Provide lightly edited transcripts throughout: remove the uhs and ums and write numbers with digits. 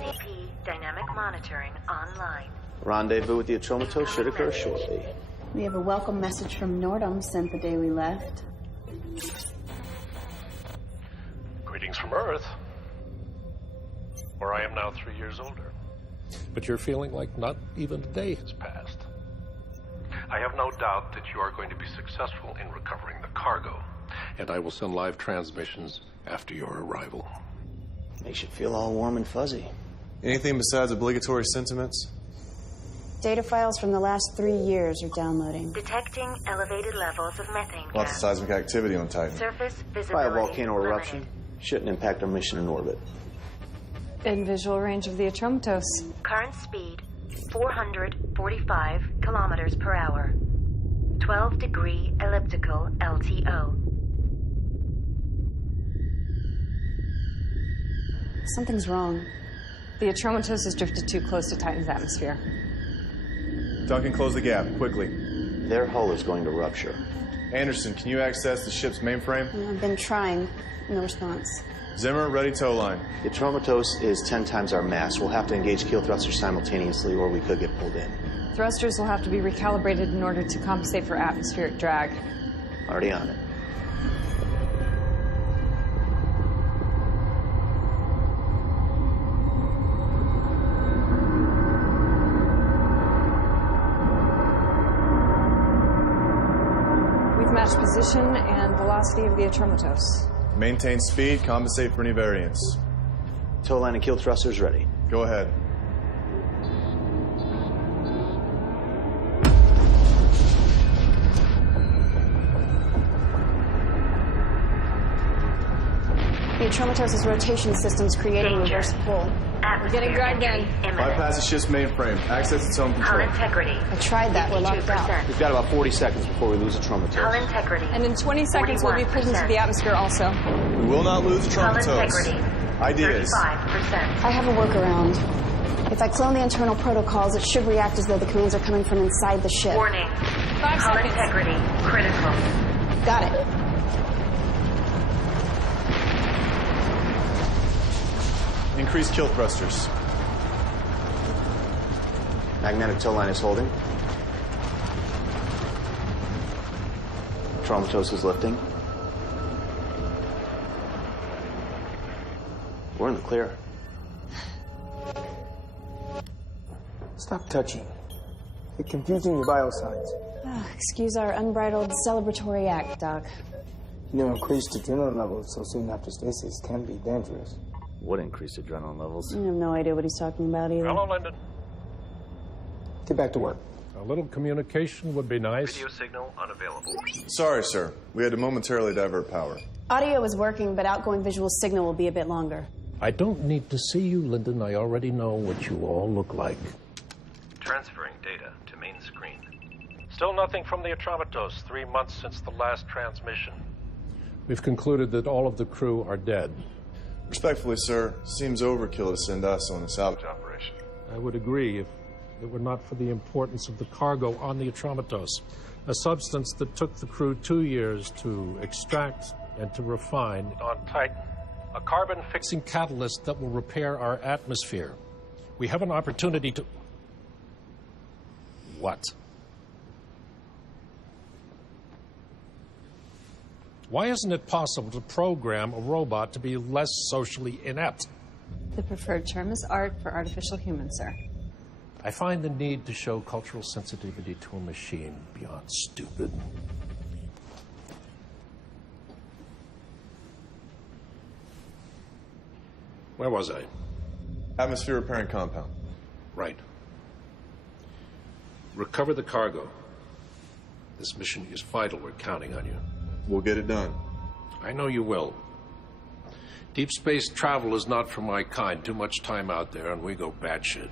SCP dynamic monitoring online. Rendezvous with the Atromatos should occur shortly. We have a welcome message from Nordum sent the day we left. Greetings from Earth, where I am now 3 years older. But you're feeling like not even a day has passed. I have no doubt that you are going to be successful in recovering the cargo, and I will send live transmissions after your arrival. Makes you feel all warm and fuzzy. Anything besides obligatory sentiments? Data files from the last 3 years are downloading. Detecting elevated levels of methane gas. Lots of seismic activity on Titan. Surface By a visibility volcano eruption. limited. Shouldn't impact our mission in orbit. In visual range of the Atromatos. Current speed 445 kilometers per hour. 12-degree elliptical LTO. Something's wrong. The Atromatos has drifted too close to Titan's atmosphere. Duncan, close the gap, quickly. Their hull is going to rupture. Anderson, can you access the ship's mainframe? I've been trying. No response. Zimmer, ready tow line. The Atromatos is 10 times our mass. We'll have to engage keel thrusters simultaneously, or we could get pulled in. Thrusters will have to be recalibrated in order to compensate for atmospheric drag. Already on it. We've matched position and velocity of the Atromatos. Maintain speed, compensate for any variance. Tow line and keel thrusters ready. Go ahead. The Atromatos' rotation system's creating a reverse pull. We're getting dragged in. Bypass the ship's mainframe. Access its own Hull control. integrity. I tried that. We're locked out. 52%. We've got about 40 seconds before we lose a Hull Atromatos. integrity. And in 20 seconds, we'll be pulled into 41%. the atmosphere also. We will not lose the Hull Atromatos. integrity. Ideas. 35%. I have a workaround. If I clone the internal protocols, it should react as though the commands are coming from inside the ship. Warning. 5 Hull seconds. integrity critical. Got it. Increase kill thrusters. Magnetic tow line is holding. Atromatos is lifting. We're in the clear. Stop touching. You're confusing your vital signs. Excuse our unbridled celebratory act, Doc. Increased adrenaline levels so soon after stasis can be dangerous. Would increase adrenaline levels. I have no idea what he's talking about either. Hello, Lyndon. Get back to work. A little communication would be nice. Video signal unavailable. Sorry, sir. We had to momentarily divert power. Audio is working, but outgoing visual signal will be a bit longer. I don't need to see you, Lyndon. I already know what you all look like. Transferring data to main screen. Still nothing from the Atromatos, 3 months since the last transmission. We've concluded that all of the crew are dead. Respectfully, sir, seems overkill to send us on a salvage operation. I would agree if it were not for the importance of the cargo on the Atromatos, a substance that took the crew 2 years to extract and to refine on Titan, a carbon-fixing catalyst that will repair our atmosphere. We have an opportunity to... What? Why isn't it possible to program a robot to be less socially inept? The preferred term is art for artificial humans, sir. I find the need to show cultural sensitivity to a machine beyond stupid. Where was I? Atmosphere repairing compound. Right. Recover the cargo. This mission is vital. We're counting on you. We'll get it done. I know you will. Deep space travel is not for my kind. Too much time out there, and we go batshit.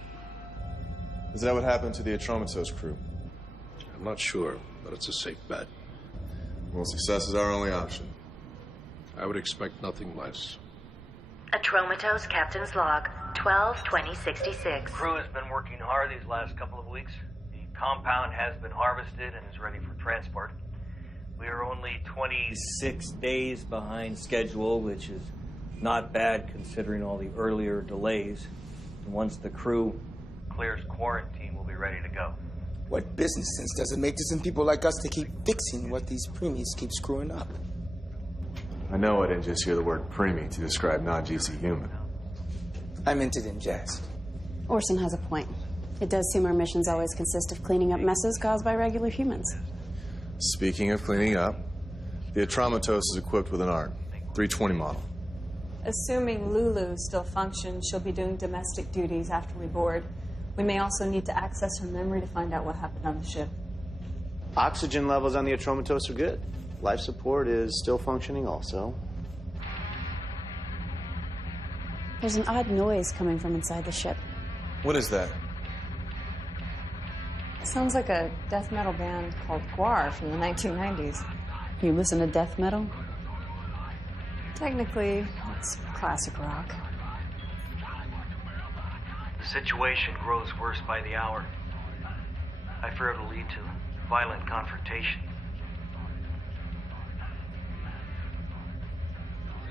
Is that what happened to the Atromatos crew? I'm not sure, but it's a safe bet. Well, success is our only option. I would expect nothing less. Atromatos Captain's Log, 12/20/66. Crew has been working hard these last couple of weeks. The compound has been harvested and is ready for transport. We are only 26 days behind schedule, which is not bad considering all the earlier delays. And once the crew clears quarantine, we'll be ready to go. What business sense does it make to send people like us to keep fixing what these preemies keep screwing up? I know I didn't just hear the word preemie to describe non-GC human. I meant it in jest. Orson has a point. It does seem our missions always consist of cleaning up messes caused by regular humans. Speaking of cleaning up, the Atromitos is equipped with an ARC, 320 model. Assuming Lulu still functions, she'll be doing domestic duties after we board. We may also need to access her memory to find out what happened on the ship. Oxygen levels on the Atromitos are good. Life support is still functioning also. There's an odd noise coming from inside the ship. What is that? Sounds like a death metal band called Guar from the 1990s. You listen to death metal? Technically, it's classic rock. The situation grows worse by the hour. I fear it'll lead to violent confrontation.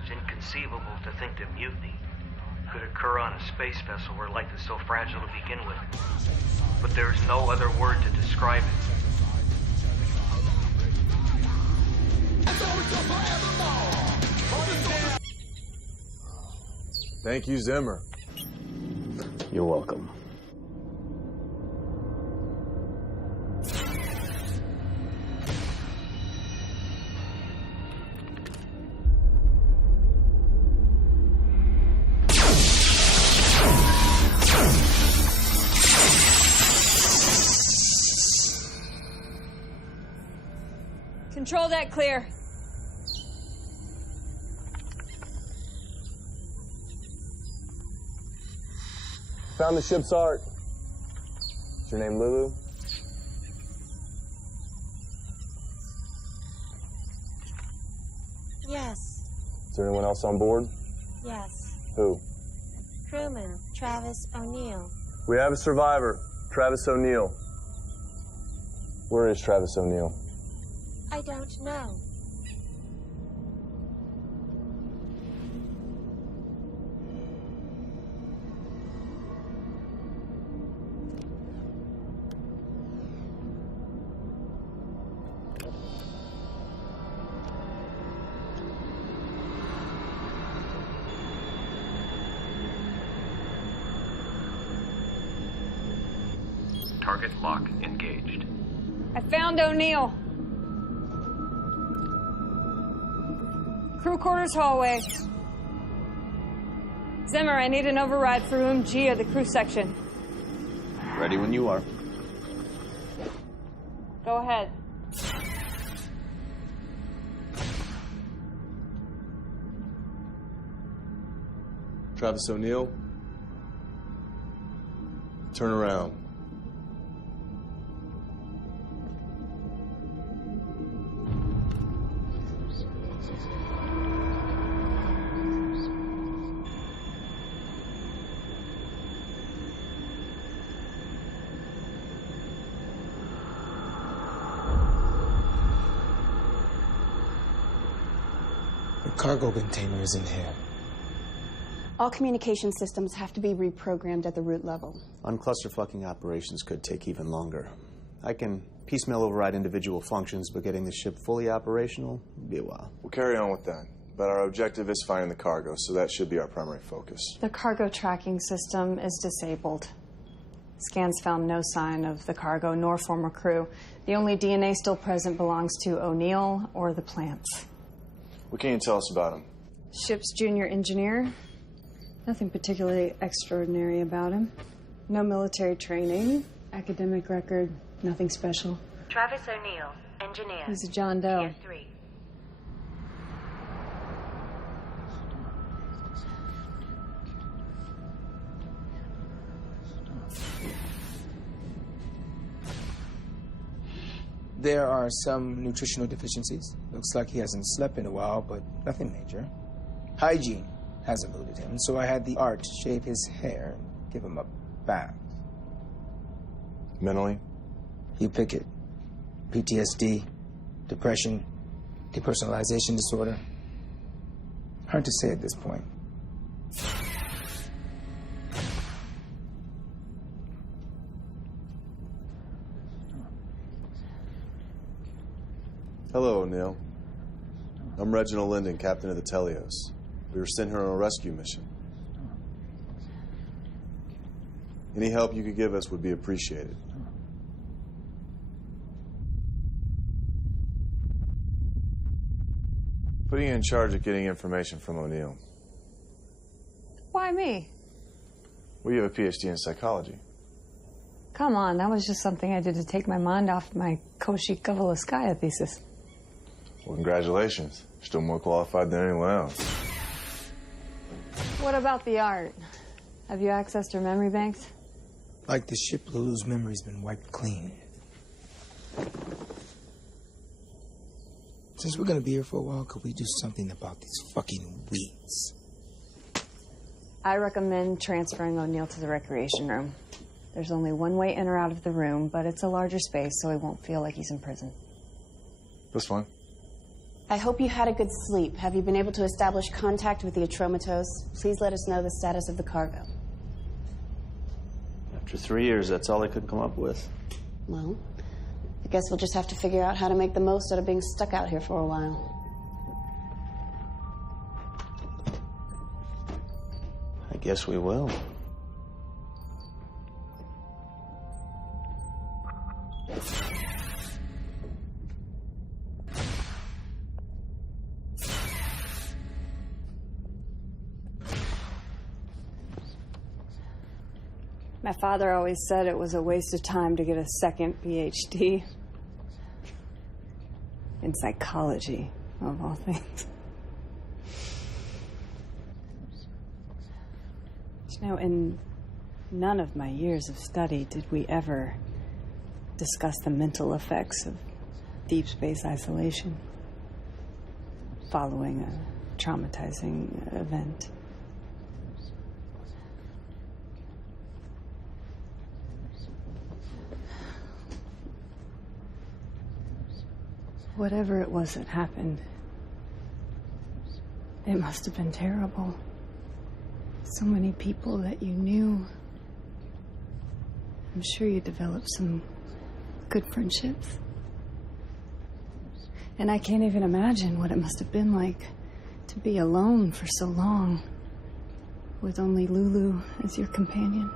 It's inconceivable to think that mutiny could occur on a space vessel where life is so fragile to begin with. But there's no other word to describe it. Thank you, Zimmer. You're welcome. Control that clear. Found the ship's ARC. Is your name Lulu? Yes, Is there anyone else on board? yes. Who? Crewman Travis O'Neill. We have a survivor, Travis O'Neill. Where is Travis O'Neill? I don't know. Target lock engaged. I found O'Neill. Crew quarters hallway. Zimmer, I need an override for room G of the crew section. Ready when you are. Go ahead. Travis O'Neill? Turn around. The cargo container is in here. All communication systems have to be reprogrammed at the root level. Unclusterfucking operations could take even longer. I can piecemeal override individual functions, but getting the ship fully operational would be a while. We'll carry on with that. But our objective is finding the cargo, so that should be our primary focus. The cargo tracking system is disabled. Scans found no sign of the cargo nor former crew. The only DNA still present belongs to O'Neill or the plants. What can you tell us about him? Ship's junior engineer. Nothing particularly extraordinary about him. No military training. Academic record, nothing special. Travis O'Neill, engineer. He's a John Doe. Tier 3. There are some nutritional deficiencies. Looks like he hasn't slept in a while, but nothing major. Hygiene has eluded him, so I had the ARC shave his hair and give him a bath. Mentally? You pick it. PTSD, depression, depersonalization disorder. Hard to say at this point. Hello, O'Neill. I'm Reginald Linden, captain of the Telios. We were sent here on a rescue mission. Any help you could give us would be appreciated. Putting you in charge of getting information from O'Neill. Why me? Well, you have a PhD in psychology. Come on, that was just something I did to take my mind off my Koshi-Kovalevskaya thesis. Well, congratulations. You're still more qualified than anyone else. What about the art? Have you accessed her memory banks? Like the ship, Lulu's memory's been wiped clean. Since we're gonna be here for a while, could we do something about these fucking weeds? I recommend transferring O'Neill to the recreation room. There's only one way in or out of the room, but it's a larger space, so he won't feel like he's in prison. That's fine. I hope you had a good sleep. Have you been able to establish contact with the Atromitos? Please let us know the status of the cargo. After 3 years, that's all I could come up with. Well, I guess we'll just have to figure out how to make the most out of being stuck out here for a while. I guess we will. My father always said it was a waste of time to get a second PhD. In psychology, of all things. You know, in none of my years of study did we ever discuss the mental effects of deep space isolation following a traumatizing event. Whatever it was that happened, it must have been terrible. So many people that you knew. I'm sure you developed some good friendships. And I can't even imagine what it must have been like to be alone for so long, with only Lulu as your companion.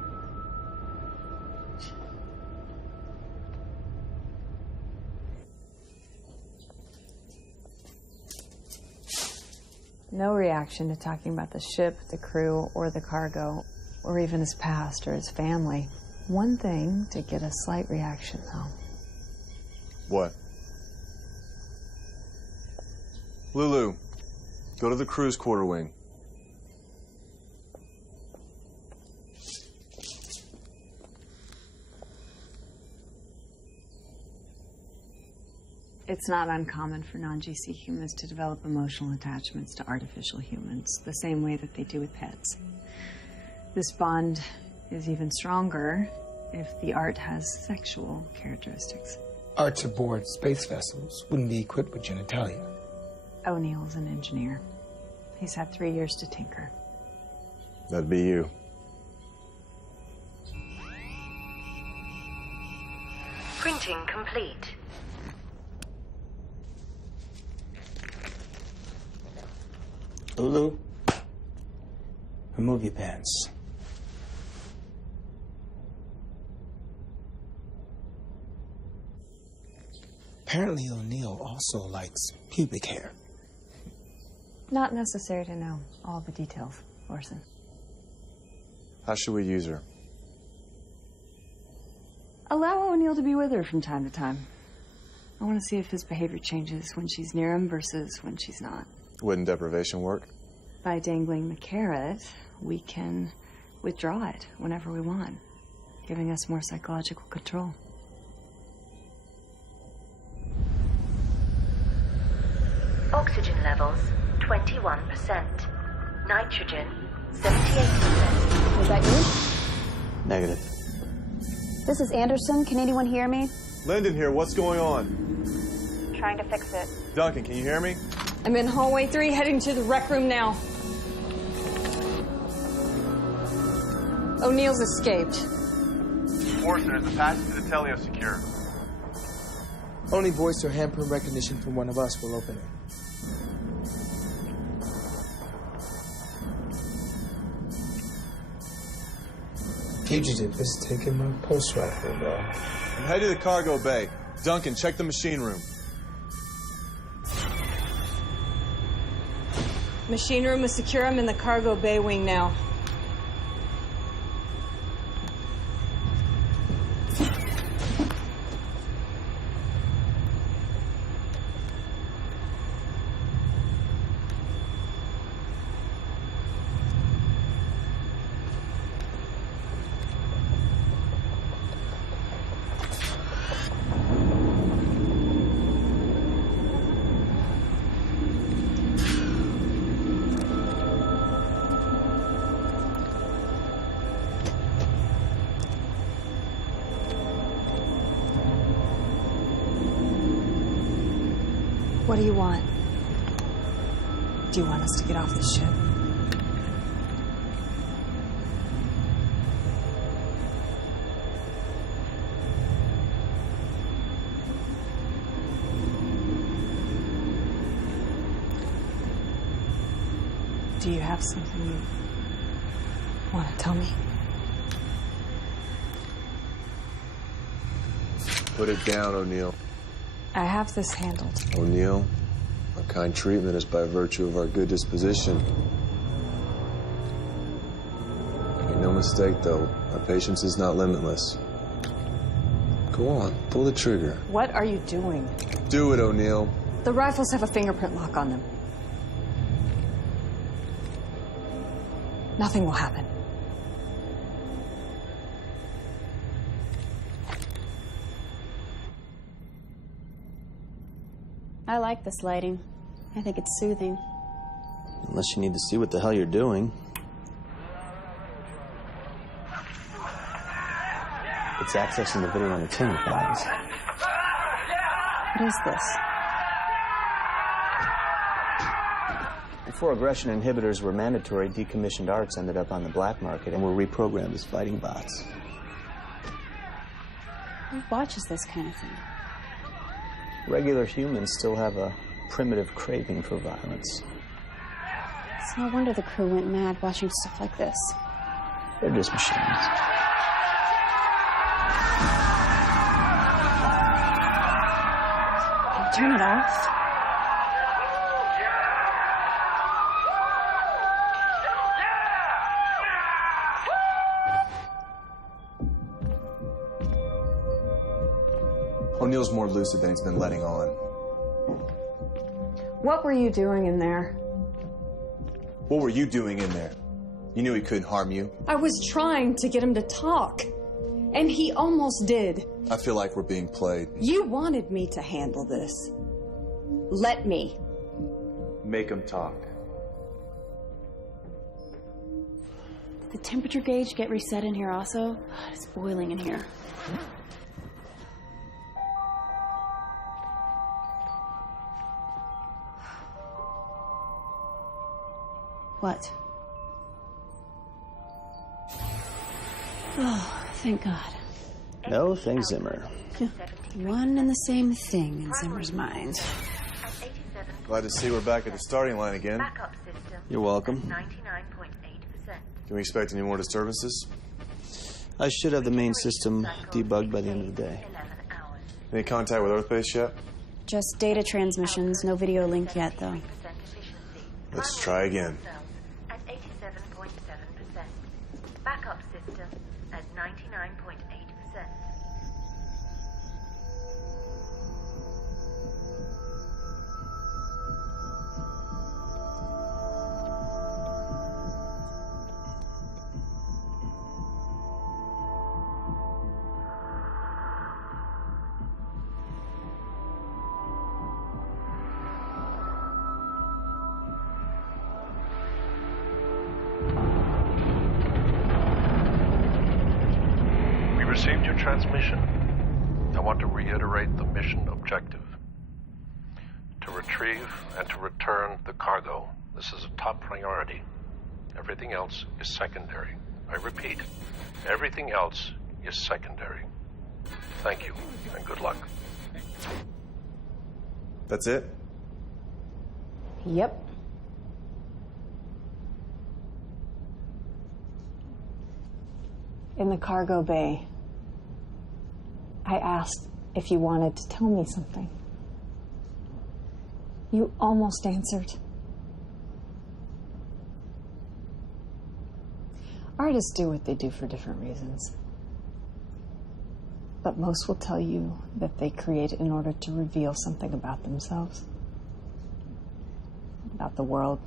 No reaction to talking about the ship, the crew, or the cargo, or even his past or his family. One thing to get a slight reaction, though. What? Lulu, go to the crew's quarter wing. It's not uncommon for non-GC humans to develop emotional attachments to artificial humans, the same way that they do with pets. This bond is even stronger if the art has sexual characteristics. Arts aboard space vessels wouldn't be equipped with genitalia. O'Neill's an engineer. He's had 3 years to tinker. That'd be you. Printing complete. Lulu, remove your pants. Apparently O'Neill also likes pubic hair. Not necessary to know all the details, Orson. How should we use her? Allow O'Neill to be with her from time to time. I want to see if his behavior changes when she's near him versus when she's not. Wouldn't deprivation work? By dangling the carrot, we can withdraw it whenever we want, giving us more psychological control. Oxygen levels, 21%. Nitrogen, 78%. Was that you? Negative. This is Anderson. Can anyone hear me? Linden here, what's going on? Trying to fix it. Duncan, can you hear me? I'm in hallway 3, heading to the rec room now. O'Neill's escaped. Orson, is the passage to the Telio secure? Only voice or handprint recognition from one of us will open it. Fugitive has taken my pulse rifle, bro. I'm headed to the cargo bay. Duncan, check the machine room. Machine room is secure. I'm in the cargo bay wing now. What do you want? Do you want us to get off the ship? Do you have something you want to tell me? Put it down, O'Neill. I have this handled. O'Neill, our kind treatment is by virtue of our good disposition. Make no mistake, though, our patience is not limitless. Go on, pull the trigger. What are you doing? Do it, O'Neill. The rifles have a fingerprint lock on them. Nothing will happen. I like this lighting. I think it's soothing. Unless you need to see what the hell you're doing. It's accessing the video entertainment files. What is this? Before aggression inhibitors were mandatory, decommissioned arts ended up on the black market and were reprogrammed as fighting bots. Who watches this kind of thing? Regular humans still have a primitive craving for violence. It's no wonder the crew went mad watching stuff like this. They're just machines. Can you turn it off? O'Neill's more lucid than he's been letting on. What were you doing in there? What were you doing in there? You knew he couldn't harm you. I was trying to get him to talk, and he almost did. I feel like we're being played. You wanted me to handle this. Let me. Make him talk. Did the temperature gauge get reset in here also? God, it's boiling in here. What? Oh, thank God. No, thank Zimmer. One and the same thing in Zimmer's mind. Glad to see we're back at the starting line again. Backup system. You're welcome. 99.8%. Can we expect any more disturbances? I should have the main system debugged by the end of the day. 11 hours. Any contact with Earthbase yet? Just data transmissions, no video link yet, though. Efficiency. Let's try again. At 87.7%. Backup system at 99.8%. Received your transmission. I want to reiterate the mission objective. To retrieve and to return the cargo. This is a top priority. Everything else is secondary. I repeat, everything else is secondary. Thank you, and good luck. That's it? Yep. In the cargo bay, I asked if you wanted to tell me something. You almost answered. Artists do what they do for different reasons. But most will tell you that they create in order to reveal something about themselves, about the world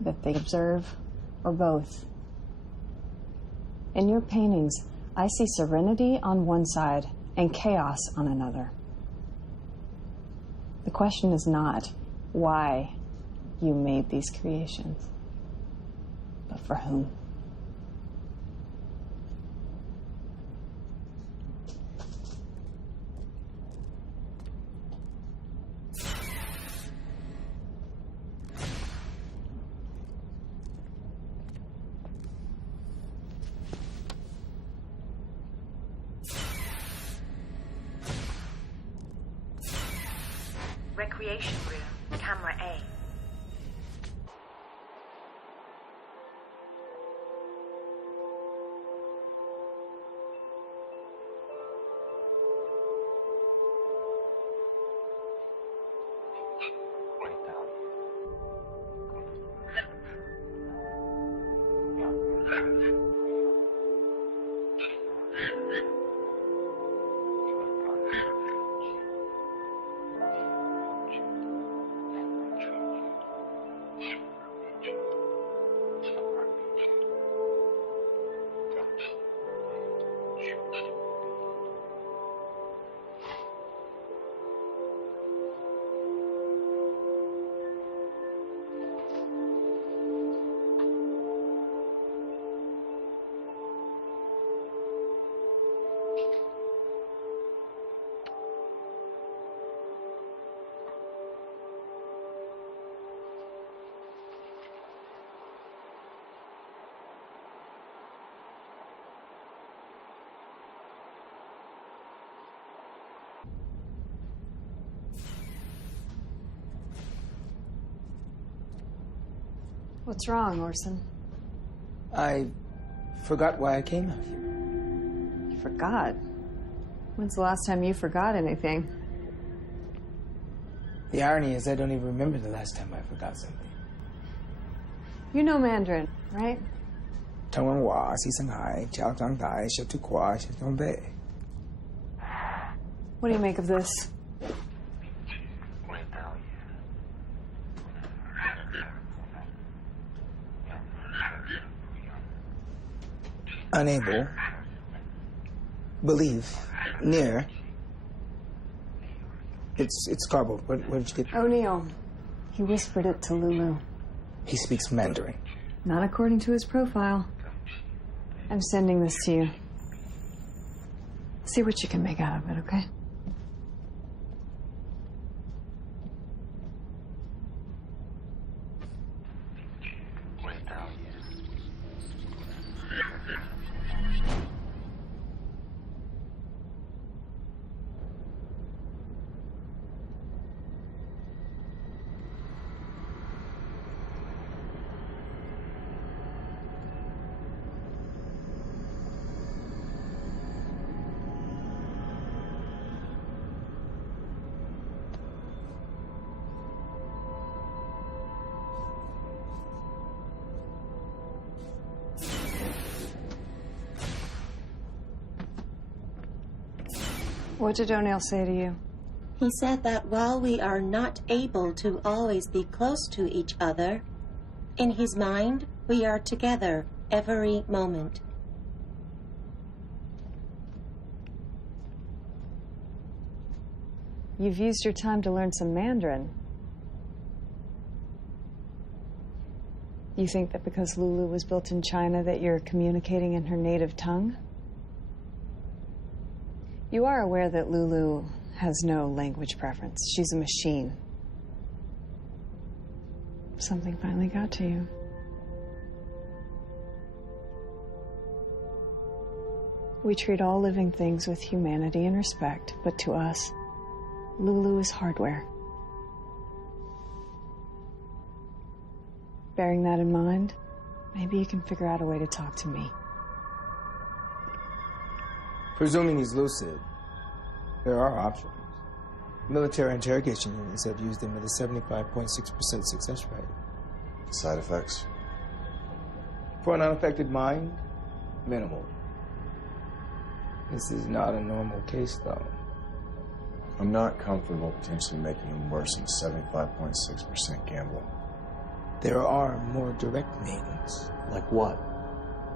that they observe, or both. In your paintings, I see serenity on one side and chaos on another. The question is not why you made these creations, but for whom. Recreation room, camera A. What's wrong, Orson? I forgot why I came out here. You forgot? When's the last time you forgot anything? The irony is I don't even remember the last time I forgot something. You know Mandarin, right? 台湾话是上海，教长大，学读快，学东北。 What do you make of this? Unable. Believe. Near. It's garbled. Where did you get? O'Neill. He whispered it to Lulu. He speaks Mandarin. Not according to his profile. I'm sending this to you. See what you can make out of it, okay? What did O'Neill say to you? He said that while we are not able to always be close to each other, in his mind, we are together every moment. You've used your time to learn some Mandarin. You think that because Lulu was built in China that you're communicating in her native tongue? You are aware that Lulu has no language preference. She's a machine. Something finally got to you. We treat all living things with humanity and respect, but to us, Lulu is hardware. Bearing that in mind, maybe you can figure out a way to talk to me. Presuming he's lucid, there are options. Military interrogation units have used him with a 75.6% success rate. Side effects? For an unaffected mind, minimal. This is not a normal case, though. I'm not comfortable potentially making him worse than a 75.6% gamble. There are more direct means. Like what?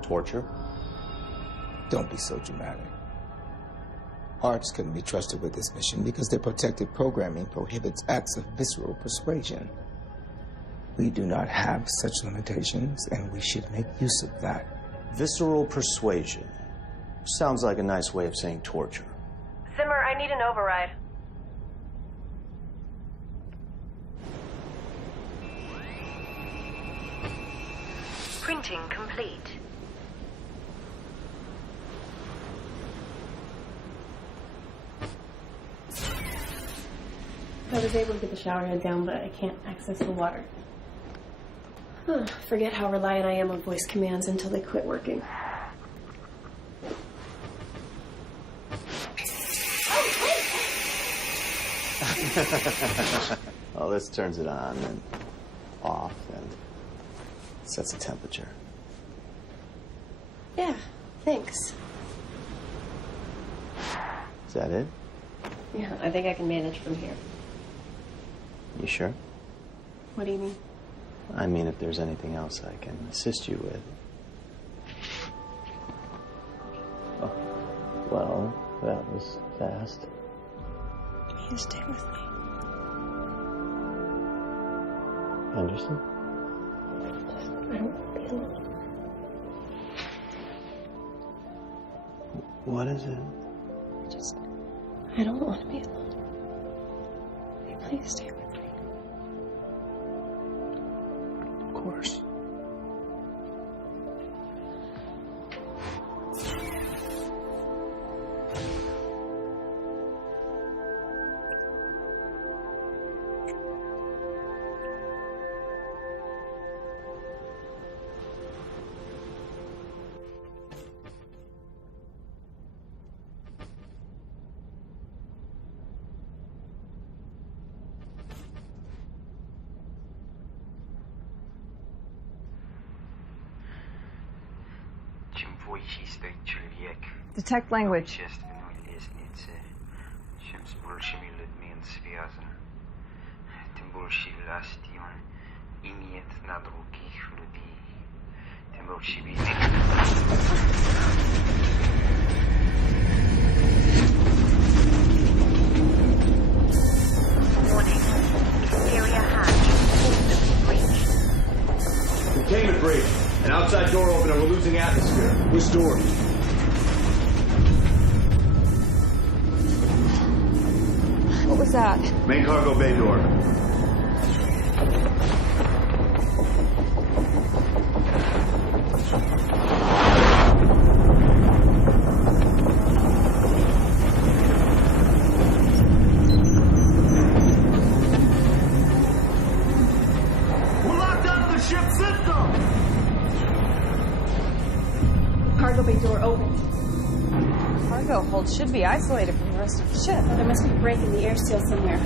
Torture? Don't be so dramatic. Arts couldn't be trusted with this mission because their protected programming prohibits acts of visceral persuasion. We do not have such limitations, and we should make use of that. Visceral persuasion. Sounds like a nice way of saying torture. Zimmer, I need an override. Printing complete. I was able to get the shower head down, but I can't access the water. Forget how reliant I am on voice commands until they quit working. Well, this turns it on and off and sets the temperature. Yeah, thanks. Is that it? Yeah, I think I can manage from here. You sure? What do you mean? I mean, if there's anything else I can assist you with. Oh, well, that was fast. You stay with me. Anderson? I don't want to be alone. What is it? I don't want to be alone. Please stay with me. Of course. Detect language. Warning. Exterior hatch. Breach. Containment breach. An outside door open and we're losing atmosphere. Which door? What was that? Main cargo bay door. We're locked onto the ship's system! Cargo bay door open. Cargo hold should be isolated from the rest of the ship. There must be a break in the air seal somewhere.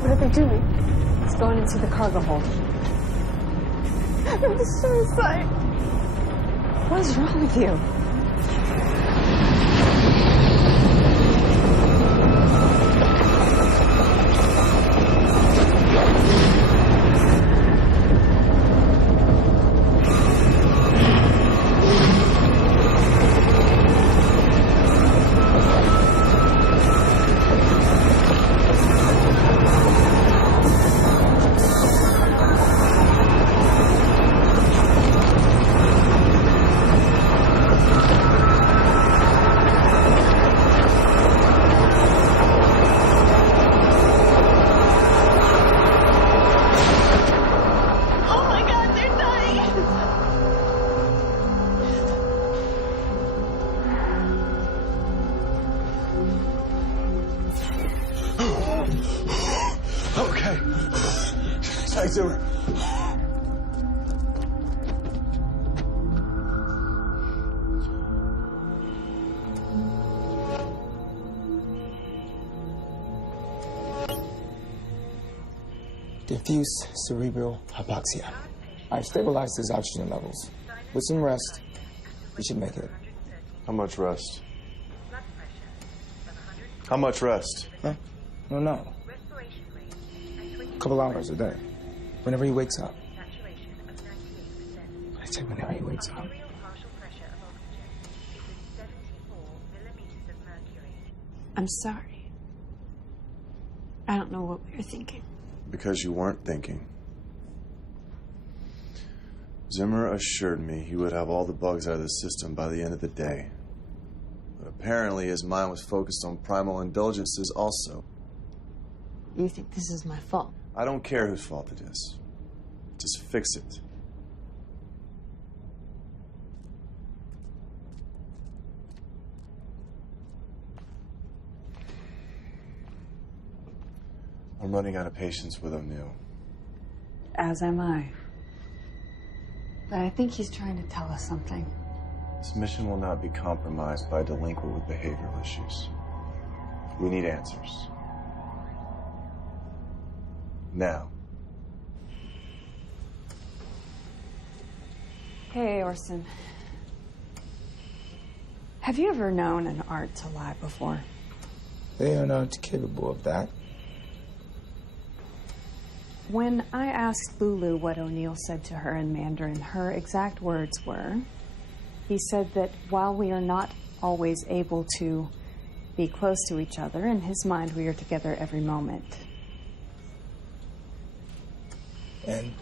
What are they doing? It's going into the cargo hold. I'm suicide. What is wrong with you? Hey, Zimmer. Diffuse cerebral hypoxia. I've stabilized his oxygen levels. With some rest, he should make it. How much rest? How much rest? Huh? No. A couple hours a day. Whenever he wakes up. I said whenever he wakes up. I'm sorry. I don't know what we were thinking. Because you weren't thinking. Zimmer assured me he would have all the bugs out of the system by the end of the day. But apparently his mind was focused on primal indulgences also. You think this is my fault? I don't care whose fault it is. Just fix it. I'm running out of patience with O'Neill. As am I. But I think he's trying to tell us something. This mission will not be compromised by a delinquent with behavioral issues. We need answers. Now. Hey, Orson. Have you ever known an art to lie before? They are not capable of that. When I asked Lulu what O'Neill said to her in Mandarin, her exact words were, he said that while we are not always able to be close to each other, in his mind we are together every moment. And?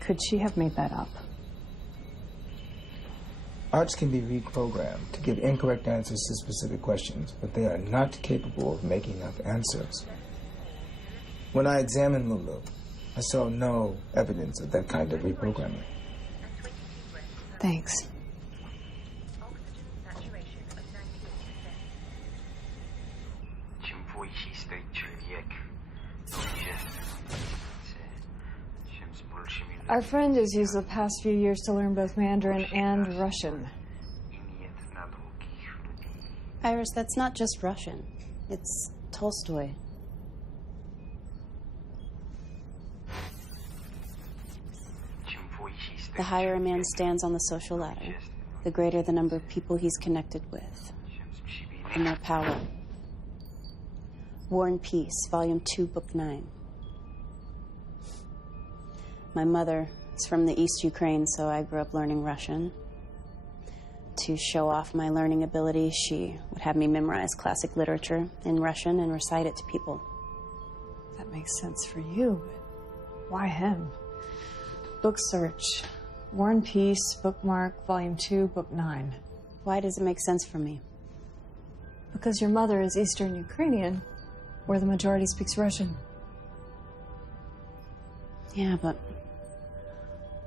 Could she have made that up? Arts can be reprogrammed to give incorrect answers to specific questions, but they are not capable of making up answers. When I examined Lulu, I saw no evidence of that kind of reprogramming. Thanks. Our friend has used the past few years to learn both Mandarin and Russian. Iris, that's not just Russian. It's Tolstoy. The higher a man stands on the social ladder, the greater the number of people he's connected with, the more power. War and Peace, Volume 2, Book 9. My mother is from the East Ukraine, so I grew up learning Russian. To show off my learning ability, she would have me memorize classic literature in Russian and recite it to people. That makes sense for you, but why him? Book search. War and Peace, bookmark, Volume 2, Book 9. Why does it make sense for me? Because your mother is Eastern Ukrainian, where the majority speaks Russian. Yeah, but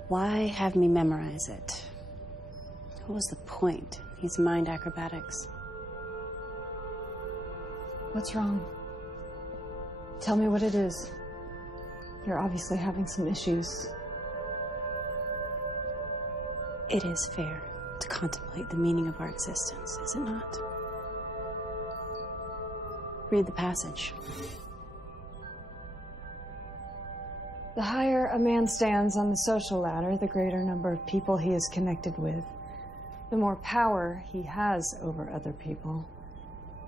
why have me memorize it? What was the point? These mind acrobatics. What's wrong? Tell me what it is. You're obviously having some issues. It is fair to contemplate the meaning of our existence, is it not? Read the passage. The higher a man stands on the social ladder, the greater number of people he is connected with. The more power he has over other people,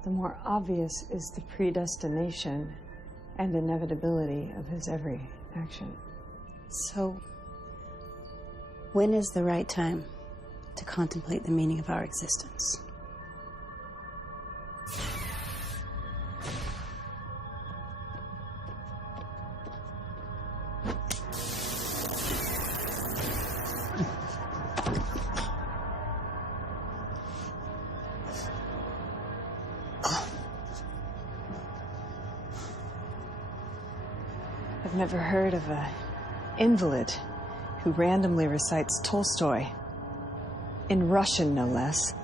the more obvious is the predestination and inevitability of his every action. So, when is the right time to contemplate the meaning of our existence? I've never heard of an invalid who randomly recites Tolstoy. In Russian, no less.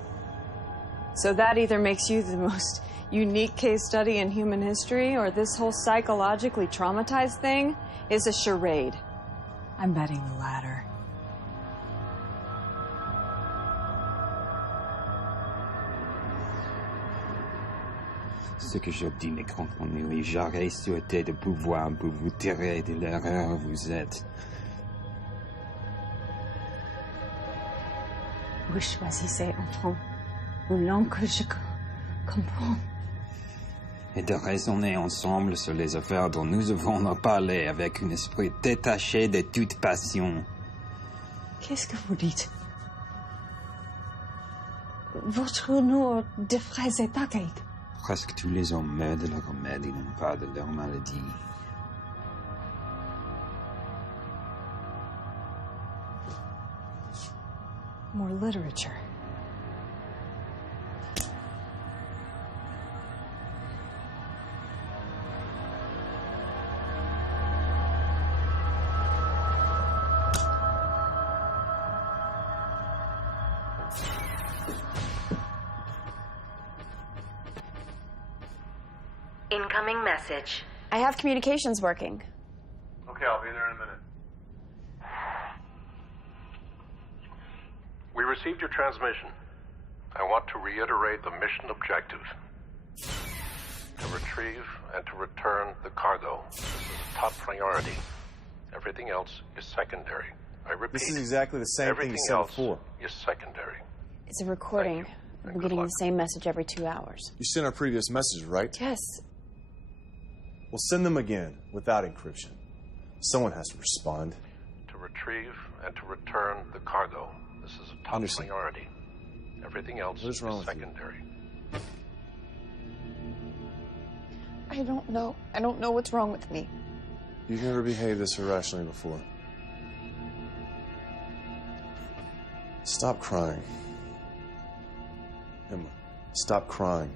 So that either makes you the most unique case study in human history, or this whole psychologically traumatized thing is a charade. I'm betting the latter. Ce que j'obtiens quand on est, j'aurais souhaité de pouvoir pour vous tirer de l'erreur où vous êtes. Vous choisissez enfant une langue que je comprends. Et de raisonner ensemble sur les affaires dont nous avons à parler avec un esprit détaché de toute passion. Qu'est-ce que vous dites? Votre nom de phrase est archaïque. Presque tous les hommes meurent de leur remède et non pas de leur maladie. More literature. Incoming message. I have communications working. Okay, I'll be there in a minute. We received your transmission. I want to reiterate the mission objective. To retrieve and to return the cargo. This is a top priority. Everything else is secondary. I repeat. This is exactly the same thing you said before. Everything else is secondary. It's a recording. I'm getting the same message every 2 hours. You sent our previous messages, right? Yes. We'll send them again, without encryption. Someone has to respond. To retrieve and to return the cargo. This is a top priority. Everything else is secondary. I don't know. I don't know what's wrong with me. You've never behaved this irrationally before. Stop crying. Emma, stop crying.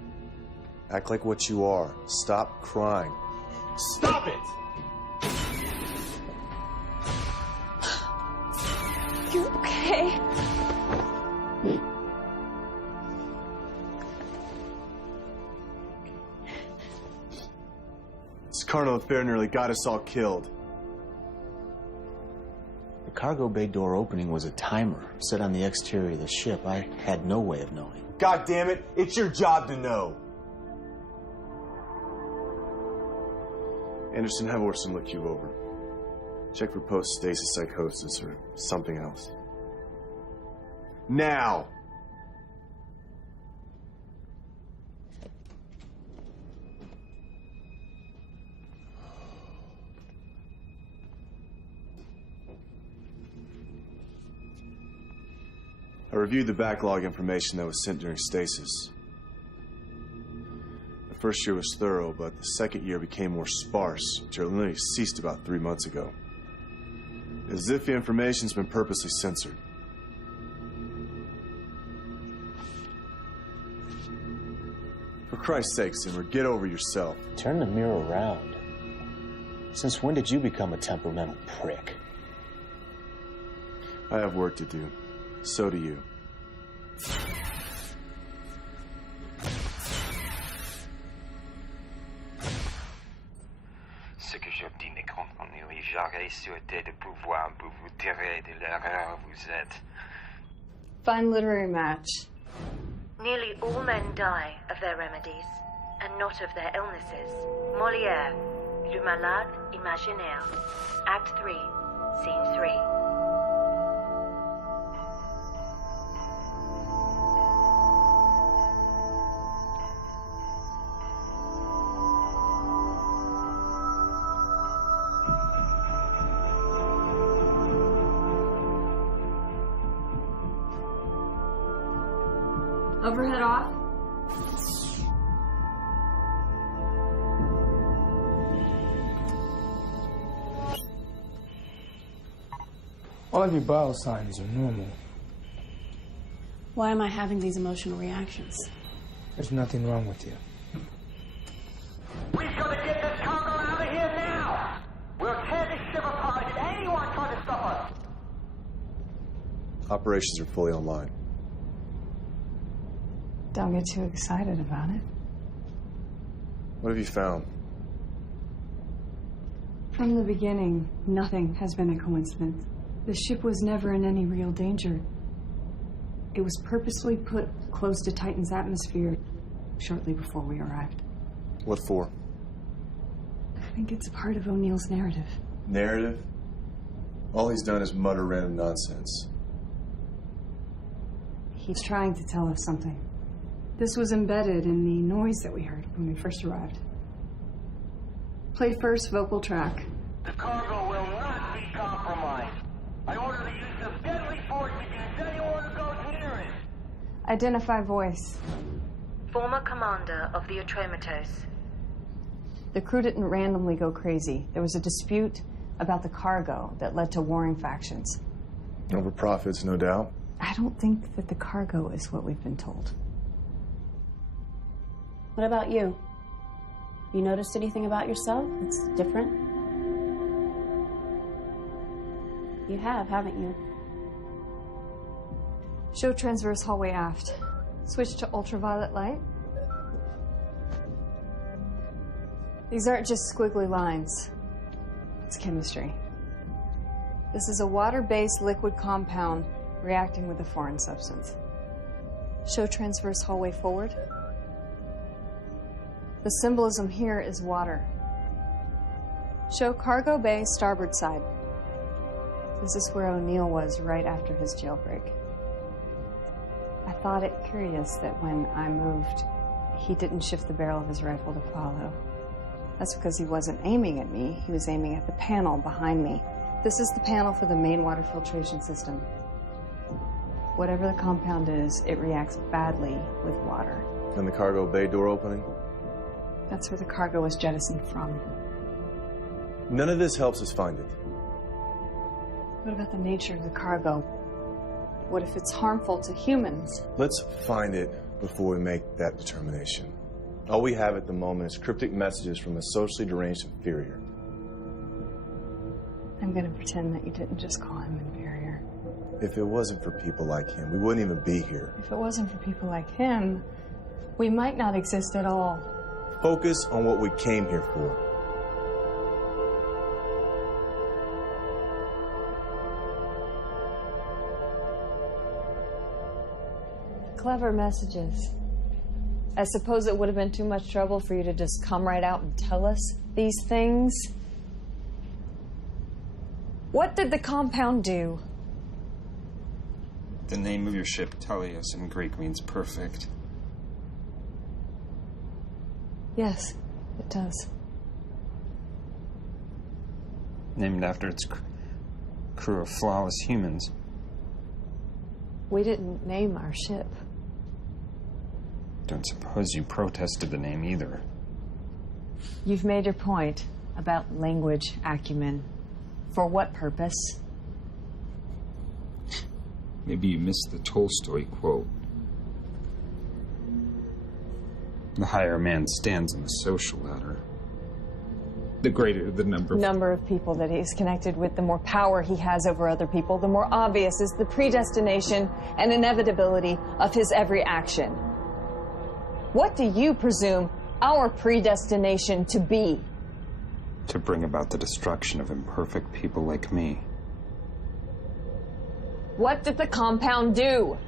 Act like what you are. Stop crying. Stop it! You okay? This carnal affair nearly got us all killed. The cargo bay door opening was a timer set on the exterior of the ship. I had no way of knowing. God damn it, it's your job to know. Anderson, have Orson look you over. Check for post-stasis psychosis or something else. Now! I reviewed the backlog information that was sent during stasis. The first year was thorough, but the second year became more sparse, which only ceased about 3 months ago. As if the information's been purposely censored. For Christ's sake, Zimmer, get over yourself. Turn the mirror around. Since when did you become a temperamental prick? I have work to do. So do you. Ce que j'obtiens quand on est, j'aurais souhaité de pouvoir pour vous tirer de l'erreur où vous êtes. Fine literary match. Nearly all men die of their remedies, and not of their illnesses. Molière, Le Malade Imaginaire, Act 3, Scene 3. Overhead off. All of your vital signs are normal. Why am I having these emotional reactions? There's nothing wrong with you. We've got to get this cargo out of here now! We'll tear this ship apart if anyone tries to stop us! Operations are fully online. Don't get too excited about it. What have you found? From the beginning, nothing has been a coincidence. The ship was never in any real danger. It was purposely put close to Titan's atmosphere shortly before we arrived. What for? I think it's part of O'Neill's narrative. Narrative? All he's done is mutter random nonsense. He's trying to tell us something. This was embedded in the noise that we heard when we first arrived. Play first vocal track. The cargo will not be compromised. I order the use of deadly force against anyone who goes near it. Identify voice. Former commander of the Atrematos. The crew didn't randomly go crazy. There was a dispute about the cargo that led to warring factions. Over profits, no doubt. I don't think that the cargo is what we've been told. What about you? You noticed anything about yourself that's different? You have, haven't you? Show transverse hallway aft. Switch to ultraviolet light. These aren't just squiggly lines. It's chemistry. This is a water-based liquid compound reacting with a foreign substance. Show transverse hallway forward. The symbolism here is water. Show cargo bay starboard side. This is where O'Neill was right after his jailbreak. I thought it curious that when I moved, he didn't shift the barrel of his rifle to follow. That's because he wasn't aiming at me, he was aiming at the panel behind me. This is the panel for the main water filtration system. Whatever the compound is, it reacts badly with water. And the cargo bay door opening? That's where the cargo was jettisoned from. None of this helps us find it. What about the nature of the cargo? What if it's harmful to humans? Let's find it before we make that determination. All we have at the moment is cryptic messages from a socially deranged inferior. I'm gonna pretend that you didn't just call him inferior. If it wasn't for people like him, we wouldn't even be here. If it wasn't for people like him, we might not exist at all. Focus on what we came here for. Clever messages. I suppose it would have been too much trouble for you to just come right out and tell us these things. What did the compound do? The name of your ship, Telios, in Greek means perfect. Yes, it does. Named after its crew of flawless humans. We didn't name our ship. Don't suppose you protested the name either. You've made your point about language acumen. For what purpose? Maybe you missed the Tolstoy quote. The higher a man stands on the social ladder, the greater the number of people that he's connected with, the more power he has over other people, the more obvious is the predestination and inevitability of his every action. What do you presume our predestination to be? To bring about the destruction of imperfect people like me. What did the compound do?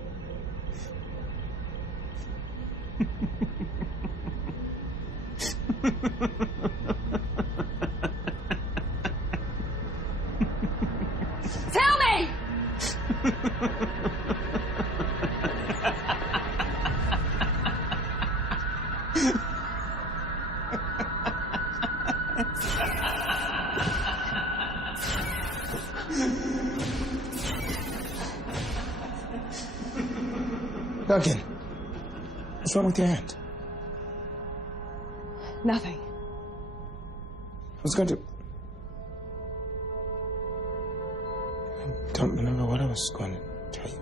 Tell me! Duncan, what's wrong with your hand? Nothing. I was going to... I don't remember what I was going to tell you.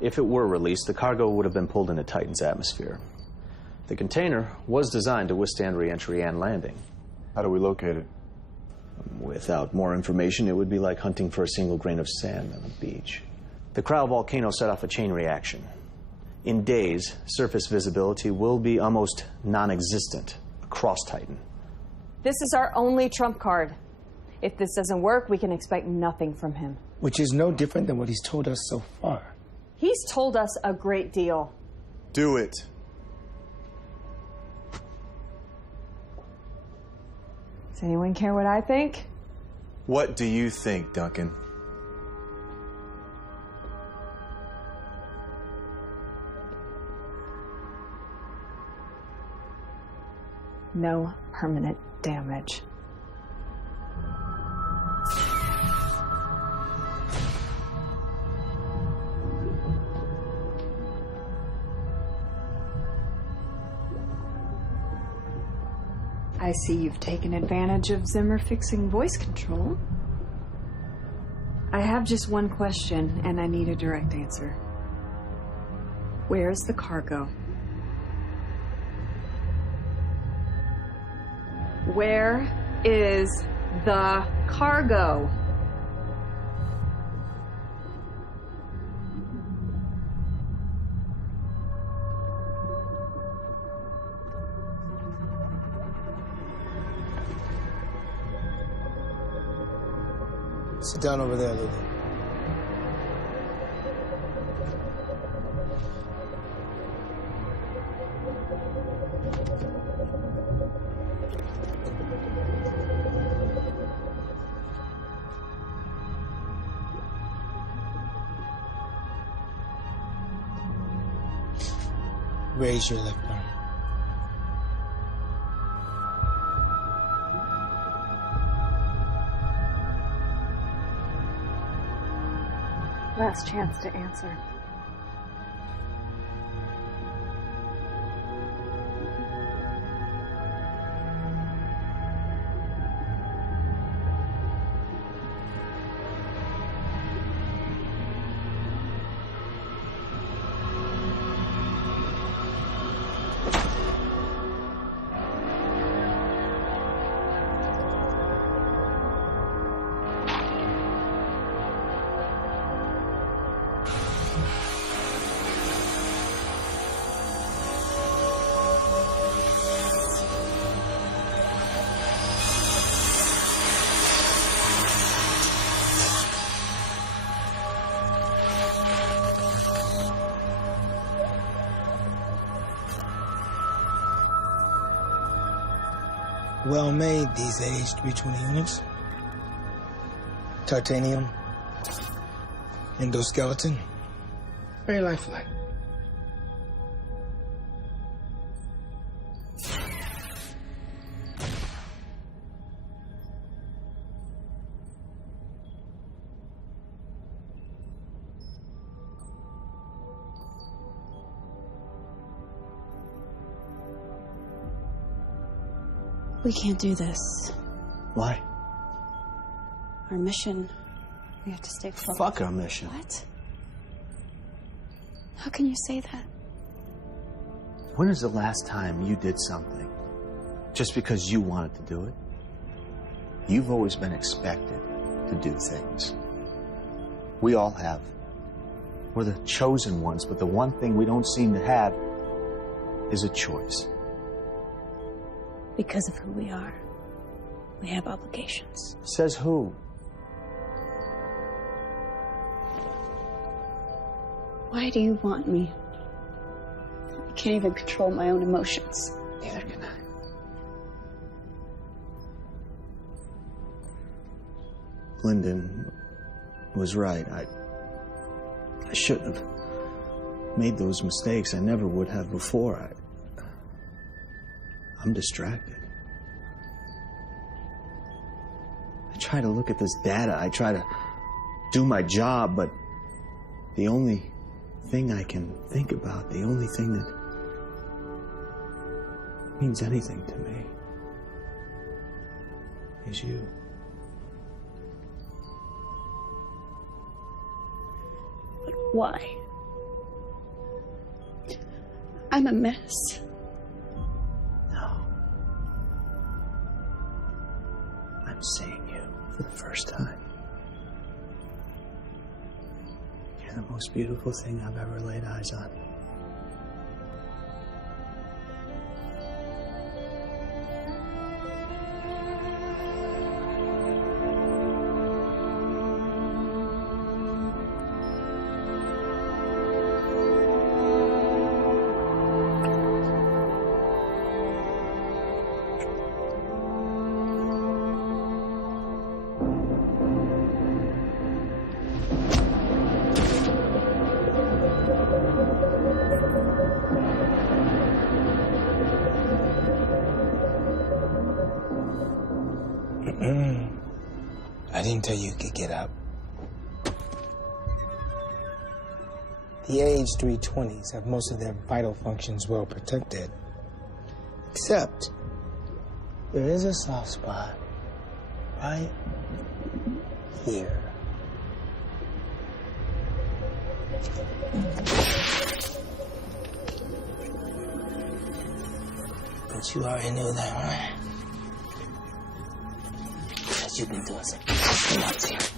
If it were released, the cargo would have been pulled into Titan's atmosphere. The container was designed to withstand re-entry and landing. How do we locate it? Without more information, it would be like hunting for a single grain of sand on a beach. The cryovolcano set off a chain reaction. In days, surface visibility will be almost non-existent across Titan. This is our only trump card. If this doesn't work, we can expect nothing from him. Which is no different than what he's told us so far. He's told us a great deal. Do it. Does anyone care what I think? What do you think, Duncan? No permanent damage. I see you've taken advantage of Zimmer fixing voice control. I have just one question, and I need a direct answer. Where's the cargo? Where is the cargo? Sit down over there, Lily. Raise your left arm. Last chance to answer. Well made, these aged 320 units. Titanium. Endoskeleton. Very lifelike. We can't do this. Why? Our mission. We have to stay focused. Fuck our mission. What? How can you say that? When is the last time you did something just because you wanted to do it? You've always been expected to do things. We all have. We're the chosen ones, but the one thing we don't seem to have is a choice. Because of who we are, we have obligations. Says who? Why do you want me? I can't even control my own emotions. Neither can I. Lyndon was right. I shouldn't have made those mistakes. I never would have before. I'm distracted. I try to look at this data. I try to do my job, but the only thing I can think about, the only thing that means anything to me is you. But why? I'm a mess. Seeing you for the first time. You're the most beautiful thing I've ever laid eyes on. I didn't tell you could get up. The AH-320s have most of their vital functions well protected. Except, there is a soft spot right here. But you already knew that, right? Because you've been doing some customizing.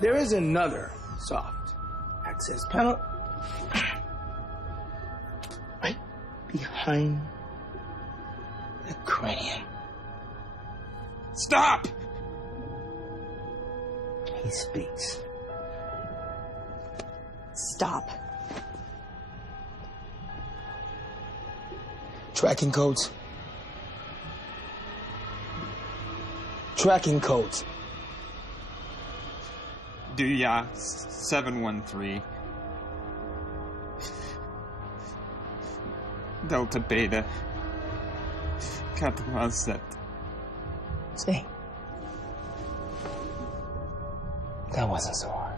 There is another soft access panel right behind the cranium. Stop! He speaks. Stop. Tracking codes. Tracking codes. Duya 713. Delta Beta 87. See? That wasn't so hard.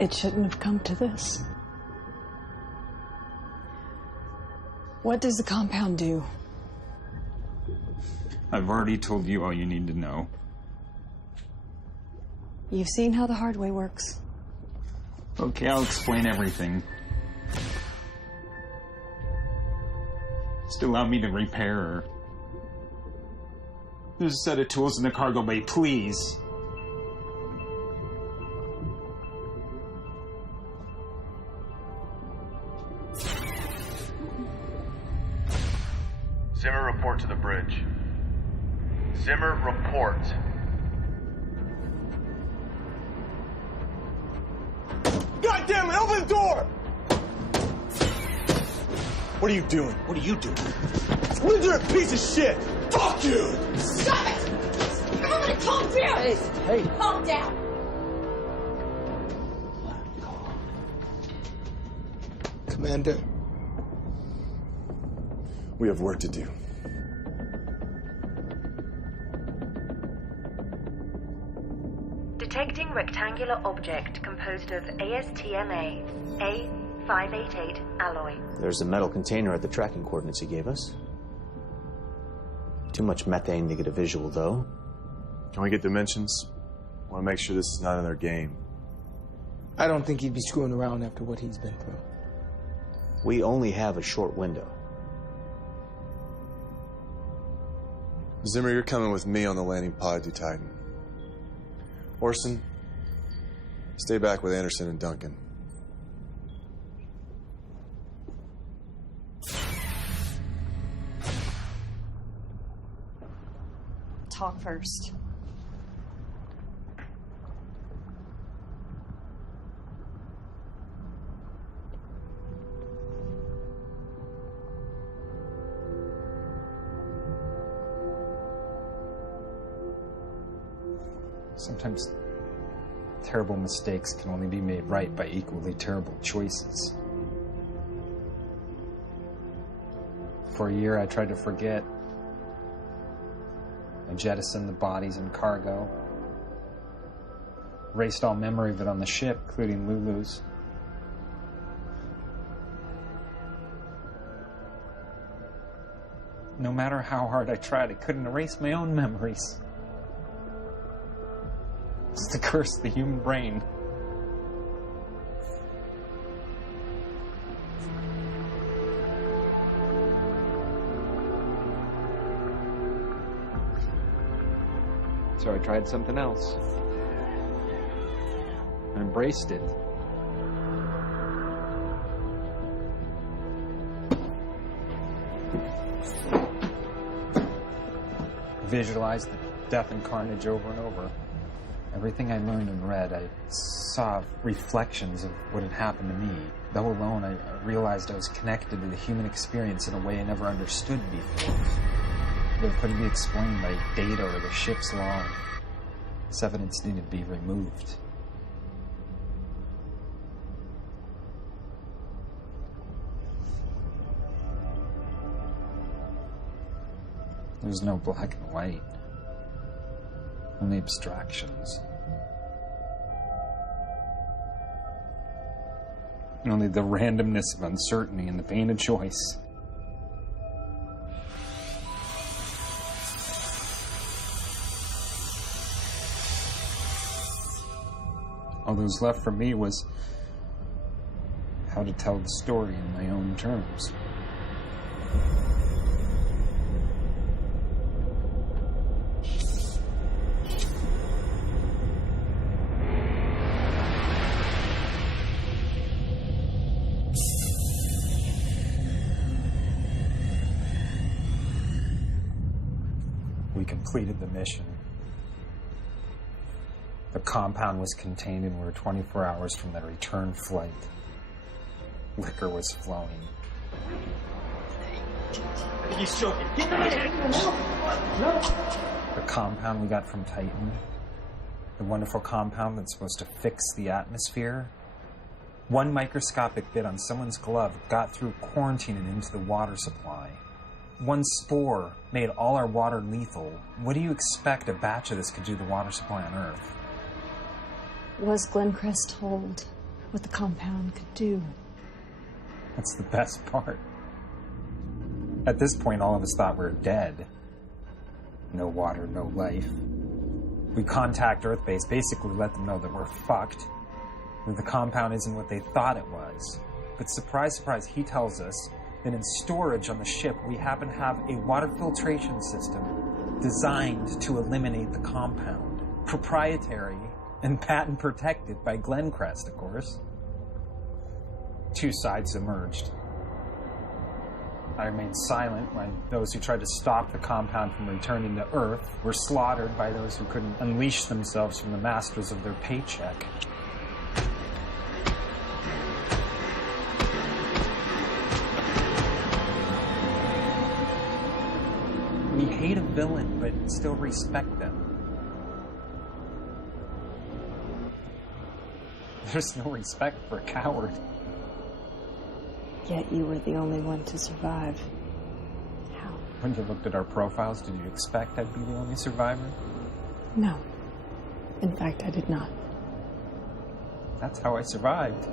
It shouldn't have come to this. What does the compound do? I've already told you all you need to know. You've seen how the hard way works. Okay, I'll explain everything. Just allow me to repair her. There's a set of tools in the cargo bay, please. Zimmer, report to the bridge. Zimmer, report. God damn it, open the door! What are you doing? What are you doing? What are you, piece of shit? Fuck you! Stop it! Everybody calm down! Hey. Calm down! Commander. We have work to do. Detecting rectangular object composed of ASTMA A588 alloy. There's a metal container at the tracking coordinates he gave us. Too much methane to get a visual, though. Can we get dimensions? I want to make sure this is not in their game. I don't think he'd be screwing around after what he's been through. We only have a short window. Zimmer, you're coming with me on the landing pod to Titan. Orson, stay back with Anderson and Duncan. Talk first. Sometimes terrible mistakes can only be made right by equally terrible choices. For a year, I tried to forget. I jettisoned the bodies and cargo. Erased all memory of it on the ship, including Lulu's. No matter how hard I tried, I couldn't erase my own memories. It's the curse of the human brain. So I tried something else. I embraced it. Visualized the death and carnage over and over. Everything I learned and read, I saw reflections of what had happened to me. Though alone, I realized I was connected to the human experience in a way I never understood before. That couldn't be explained by data or the ship's log. This evidence needed to be removed. There was no black and white. Only abstractions. Only the randomness of uncertainty and the pain of choice. All that was left for me was how to tell the story in my own terms. We completed the mission. The compound was contained and we were 24 hours from the return flight. Liquor was flowing. He's choking. Get the The compound we got from Titan, the wonderful compound that's supposed to fix the atmosphere, one microscopic bit on someone's glove got through quarantine and into the water supply. One spore made all our water lethal. What do you expect a batch of this could do to the water supply on Earth? Was Glencrest told what the compound could do? That's the best part. At this point, all of us thought we were dead. No water, no life. We contact Earthbase, basically let them know that we're fucked, that the compound isn't what they thought it was. But surprise, surprise, he tells us that in storage on the ship, we happen to have a water filtration system designed to eliminate the compound. Proprietary and patent protected by Glencrest, of course. Two sides emerged. I remained silent when those who tried to stop the compound from returning to Earth were slaughtered by those who couldn't unleash themselves from the masters of their paycheck. We hate a villain, but still respect them. There's no respect for a coward. Yet you were the only one to survive. How? When you looked at our profiles, did you expect I'd be the only survivor? No. In fact, I did not. That's how I survived.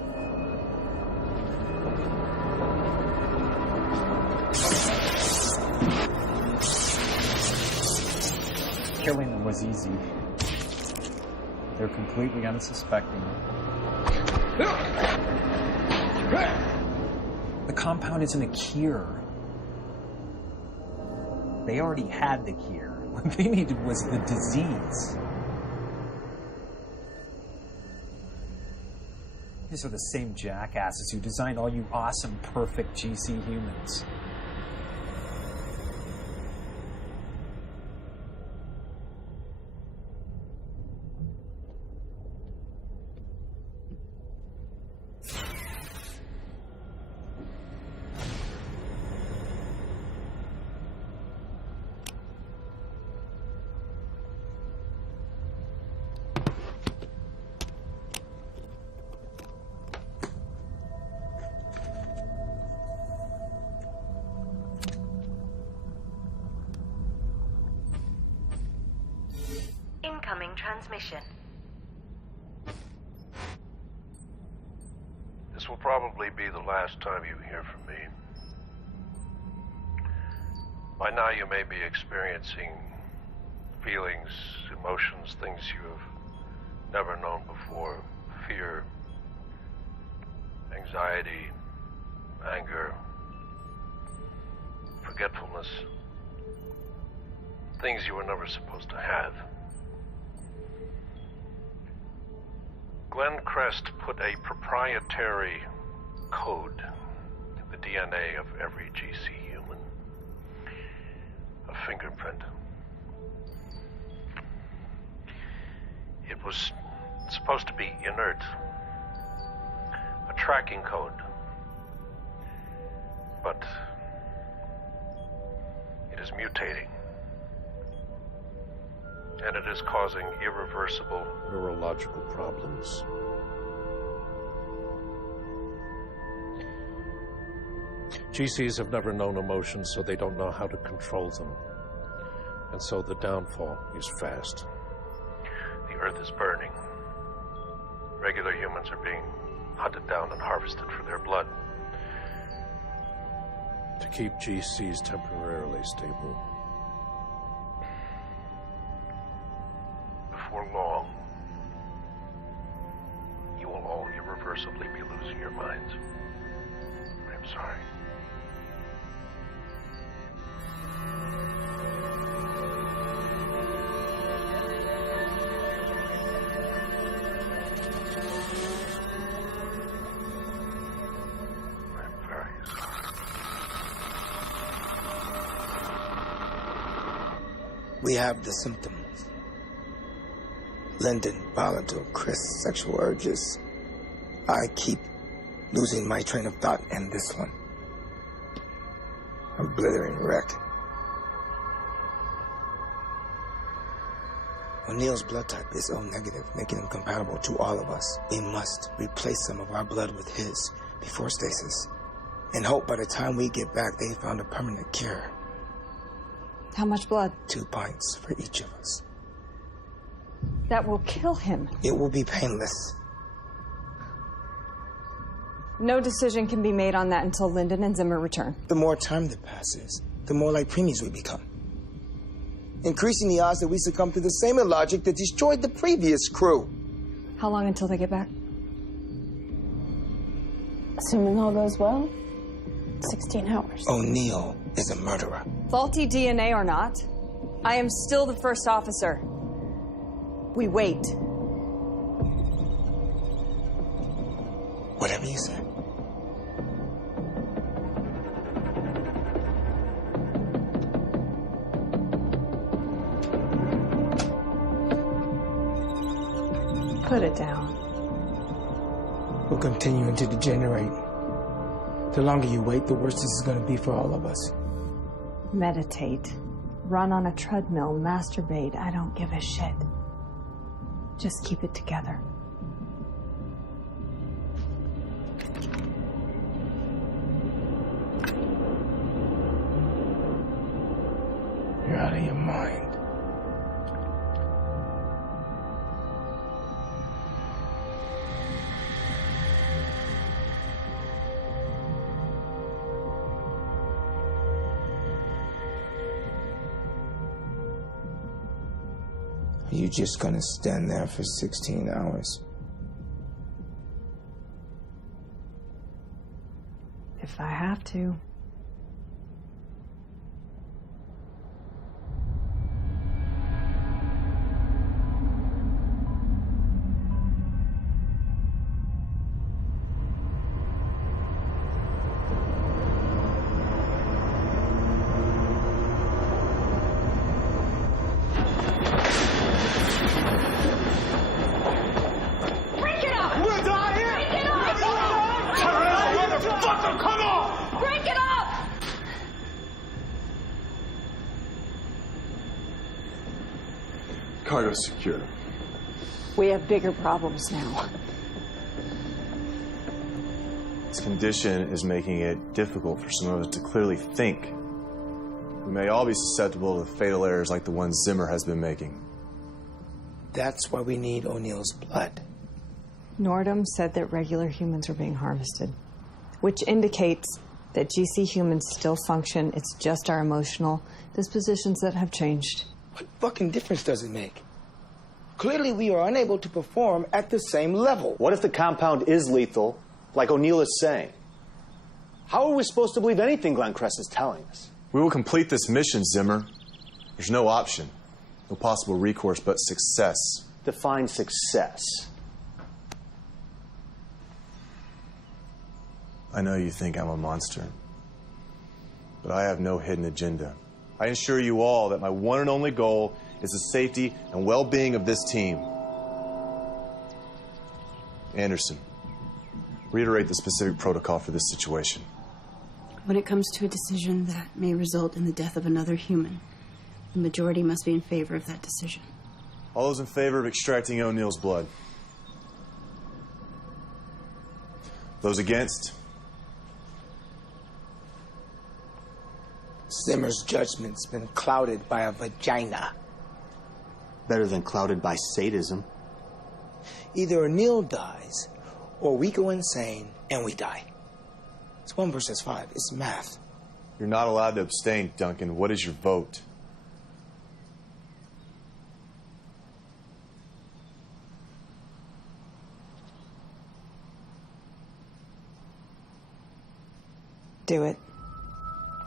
Killing them was easy. They're completely unsuspecting. The compound isn't a cure. They already had the cure. What they needed was the disease. These are the same jackasses who designed all you awesome, perfect GC humans. Incoming transmission. This will probably be the last time you hear from me. By now you may be experiencing feelings, emotions, things you have never known before. Fear, anxiety, anger, forgetfulness. Things you were never supposed to have. Glencrest put a proprietary code in the DNA of every GC human. A fingerprint. It was supposed to be inert. A tracking code. But it is mutating. And it is causing irreversible neurological problems. GCs have never known emotions, so they don't know how to control them. And so the downfall is fast. The earth is burning. Regular humans are being hunted down and harvested for their blood to keep GCs temporarily stable. Before long, you will all irreversibly be losing your minds. I'm sorry. We have the symptoms. Lyndon, volatile, Chris, sexual urges. I keep losing my train of thought, and this one. A blithering wreck. O'Neill's blood type is O negative, making him compatible to all of us. We must replace some of our blood with his before stasis, and hope by the time we get back they found a permanent cure. How much blood? 2 pints for each of us. That will kill him. It will be painless. No decision can be made on that until Lyndon and Zimmer return. The more time that passes, the more like preemies we become. Increasing the odds that we succumb to the same illogic that destroyed the previous crew. How long until they get back? Assuming all goes well, 16 hours. O'Neill is a murderer. Faulty DNA or not, I am still the first officer. We wait. Whatever you say. Put it down. We're continuing to degenerate. The longer you wait, the worse this is going to be for all of us. Meditate. Run on a treadmill. Masturbate. I don't give a shit. Just keep it together. You're out of your mind. Are you just gonna stand there for 16 hours? If I have to. Cargo's secure. We have bigger problems now. Its condition is making it difficult for some of us to clearly think. We may all be susceptible to fatal errors like the ones Zimmer has been making. That's why we need O'Neill's blood. Nordum said that regular humans are being harvested, which indicates that GC humans still function. It's just our emotional dispositions that have changed. What fucking difference does it make? Clearly we are unable to perform at the same level. What if the compound is lethal, like O'Neill is saying? How are we supposed to believe anything Glencrest is telling us? We will complete this mission, Zimmer. There's no option. No possible recourse but success. Define success. I know you think I'm a monster, but I have no hidden agenda. I assure you all that my one and only goal is the safety and well-being of this team. Anderson, reiterate the specific protocol for this situation. When it comes to a decision that may result in the death of another human, the majority must be in favor of that decision. All those in favor of extracting O'Neill's blood? Those against? Zimmer's judgment's been clouded by a vagina. Better than clouded by sadism. Either O'Neill dies, or we go insane and we die. It's 1 versus 5. It's math. You're not allowed to abstain, Duncan. What is your vote? Do it.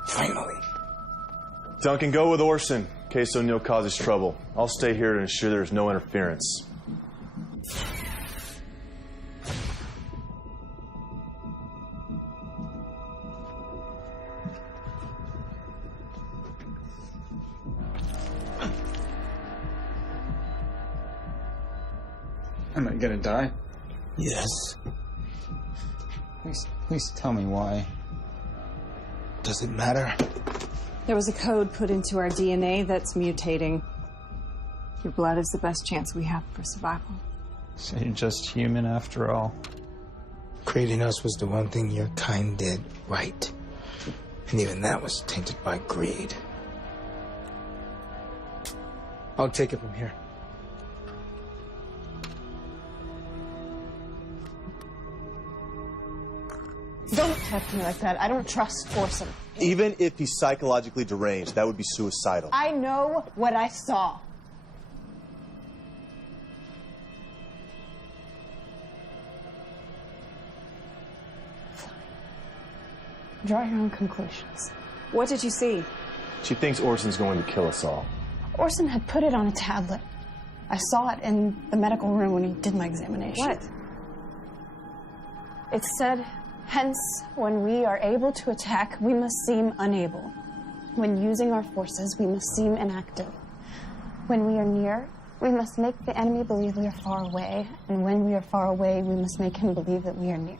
Finally. Duncan, go with Orson in case O'Neill causes trouble. I'll stay here to ensure there's no interference. Am I gonna die? Yes. Please tell me why. Does it matter? There was a code put into our DNA that's mutating. Your blood is the best chance we have for survival. So you're just human after all. Creating us was the one thing your kind did right. And even that was tainted by greed. I'll take it from here. Don't talk to me like that. I don't trust Orson. Even if he's psychologically deranged, that would be suicidal. I know what I saw. Draw your own conclusions. What did you see? She thinks Orson's going to kill us all. Orson had put it on a tablet. I saw it in the medical room when he did my examination. What? It said, hence, when we are able to attack, we must seem unable. When using our forces, we must seem inactive. When we are near, we must make the enemy believe we are far away. And when we are far away, we must make him believe that we are near.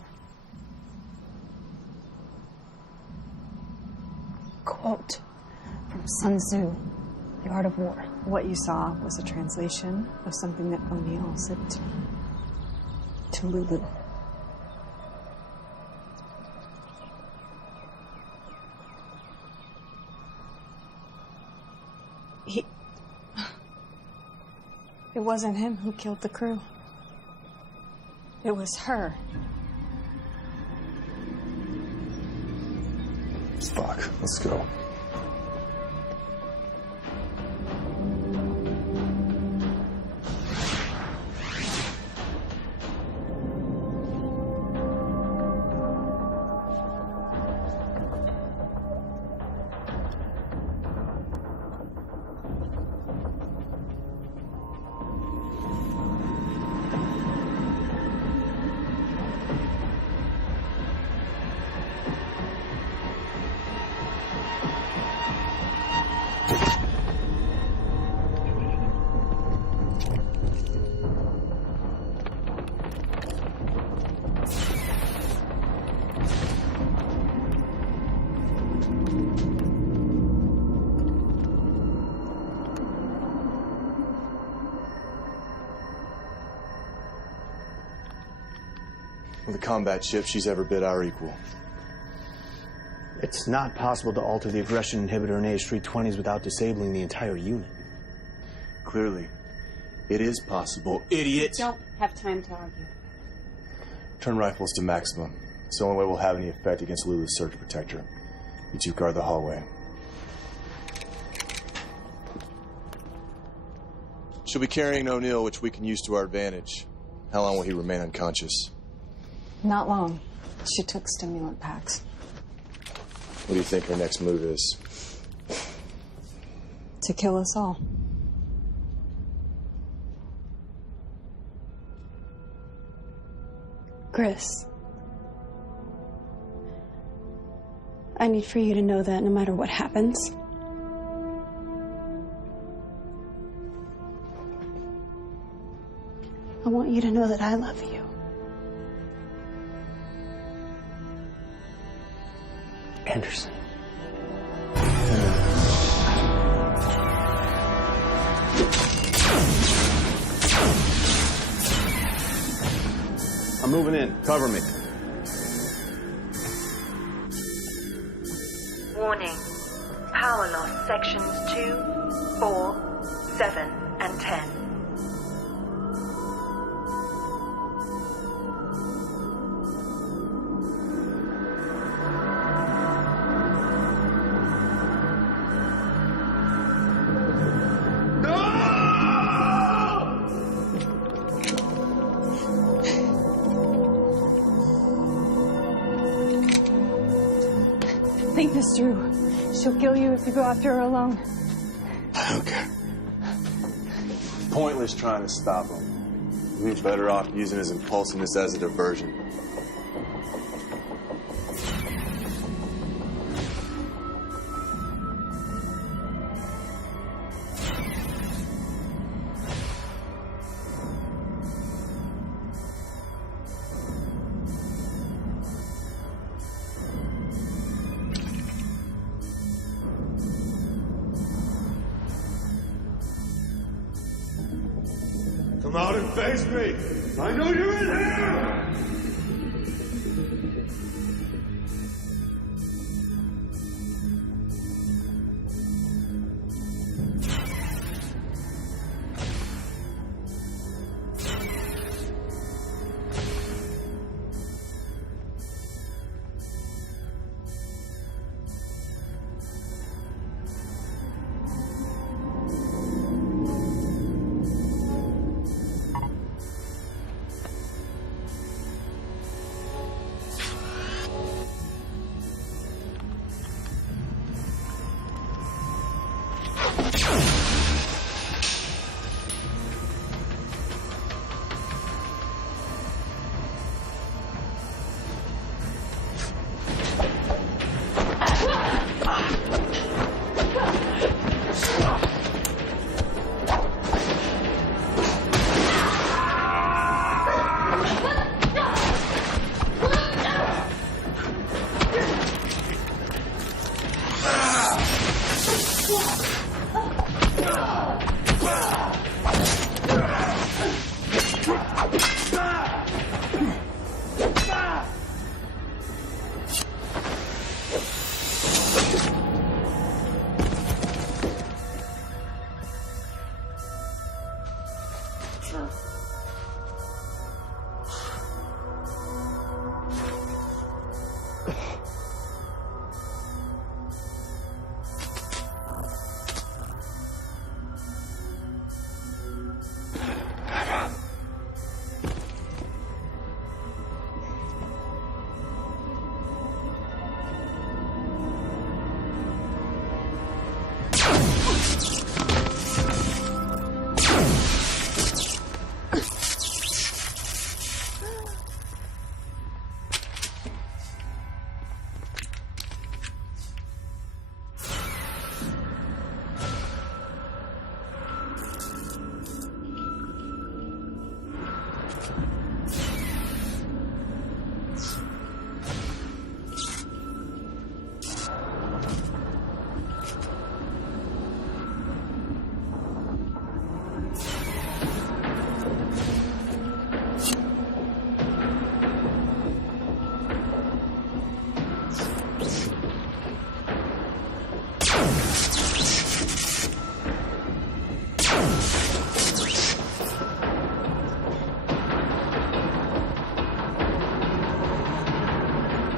Quote from Sun Tzu, The Art of War. What you saw was a translation of something that O'Neill said to Lulu. It wasn't him who killed the crew. It was her. Fuck, let's go. With a combat ship, she's every bit our equal. It's not possible to alter the aggression inhibitor in AH-320s without disabling the entire unit. Clearly, it is possible, idiot! Don't have time to argue. Turn rifles to maximum. It's the only way we'll have any effect against Lulu's surge protector. You two guard the hallway. She'll be carrying O'Neill, which we can use to our advantage. How long will he remain unconscious? Not long. She took stimulant packs. What do you think her next move is? To kill us all. Chris, I need for you to know that no matter what happens, I want you to know that I love you. Anderson. I'm moving in. Cover me. Warning. Power loss sections 2, 4, 7, and 10. Think this through. She'll kill you if you go after her alone. I don't care. Pointless trying to stop him. We'd be better off using his impulsiveness as a diversion. Come out and face me! I know you're in here!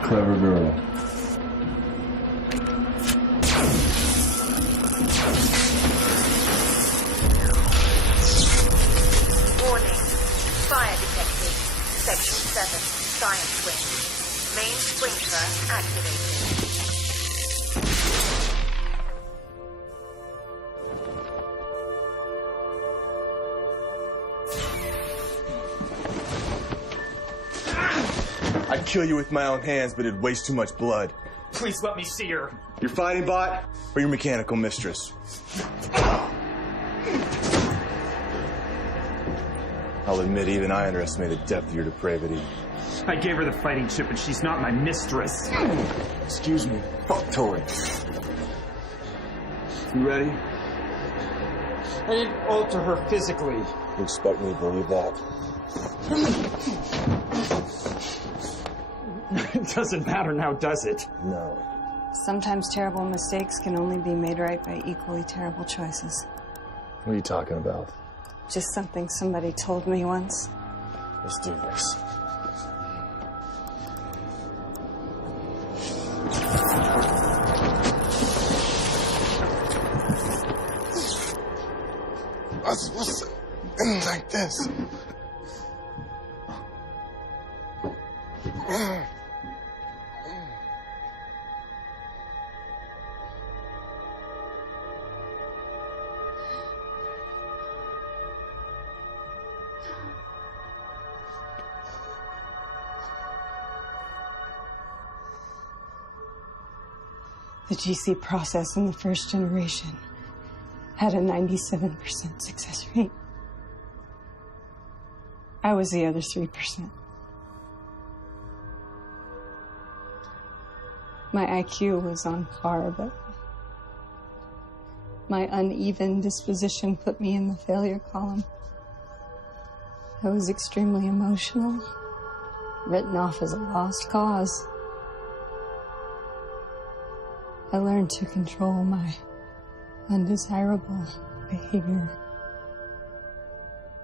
Clever girl. Warning. Fire detected. Section 7. Science wing. Main sprinkler activated. I'd kill you with my own hands, but it'd waste too much blood. Please let me see her. Your fighting bot or your mechanical mistress? I I'll admit, even I underestimate the depth of your depravity. I gave her the fighting chip, and she's not my mistress. Excuse me. Fuck Tori. You ready? I didn't alter her physically. You expect me to believe that? It doesn't matter now, does it? No. Sometimes terrible mistakes can only be made right by equally terrible choices. What are you talking about? Just something somebody told me once. Let's do this. What's like this? The GC process in the first generation had a 97% success rate. I was the other 3%. My IQ was on par, but my uneven disposition put me in the failure column. I was extremely emotional, written off as a lost cause. I learned to control my undesirable behavior.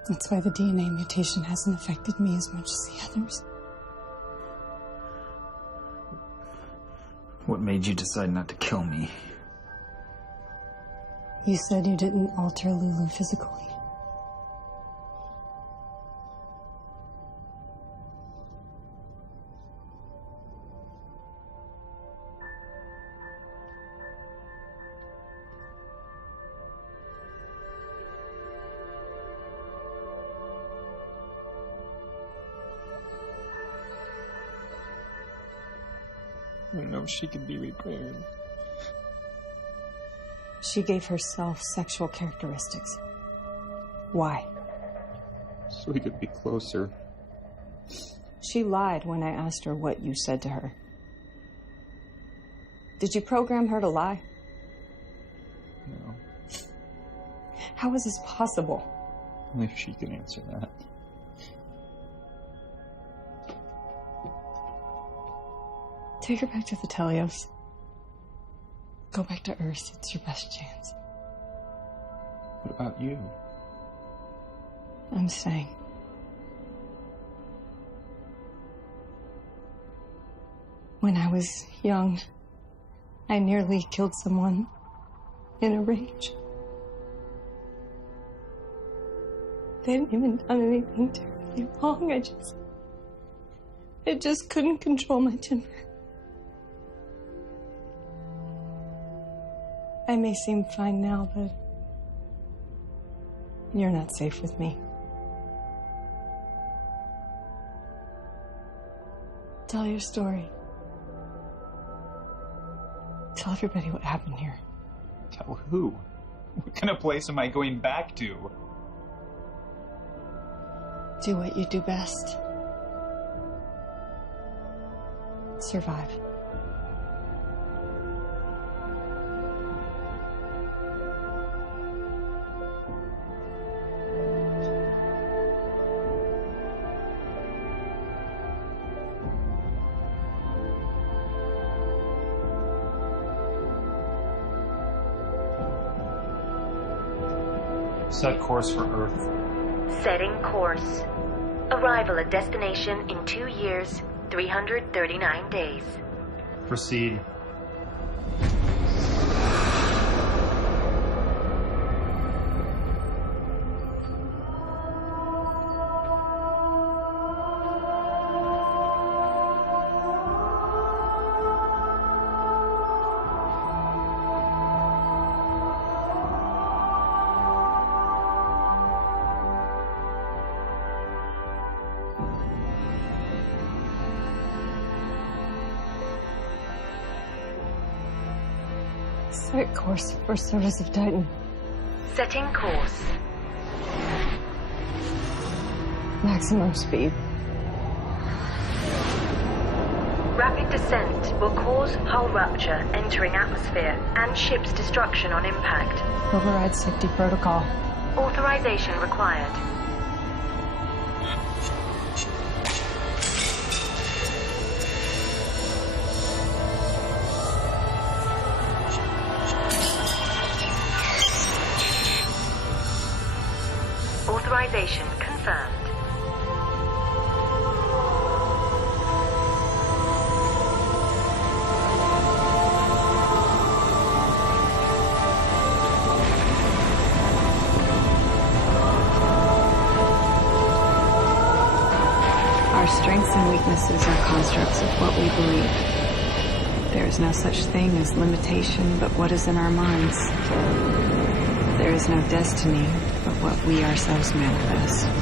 That's why the DNA mutation hasn't affected me as much as the others. What made you decide not to kill me? You said you didn't alter Lulu physically. I know she can be repaired. She gave herself sexual characteristics. Why? So we could be closer. She lied when I asked her what you said to her. Did you program her to lie? No. How is this possible? Only if she can answer that. Take her back to the Telios. Go back to Earth. It's your best chance. What about you? I'm staying. When I was young, I nearly killed someone in a rage. They hadn't even done anything terribly wrong. I just couldn't control my temper. I may seem fine now, but you're not safe with me. Tell your story. Tell everybody what happened here. Tell who? What kind of place am I going back to? Do what you do best. Survive. Set course for Earth. Setting course. Arrival at destination in 2 years, 339 days. Proceed. Set course for service of Titan. Setting course. Maximum speed. Rapid descent will cause hull rupture entering atmosphere and ship's destruction on impact. Override safety protocol. Authorization required. Authorization confirmed. Our strengths and weaknesses are constructs of what we believe. There is no such thing as limitation but what is in our minds. There is no destiny but what we ourselves manifest.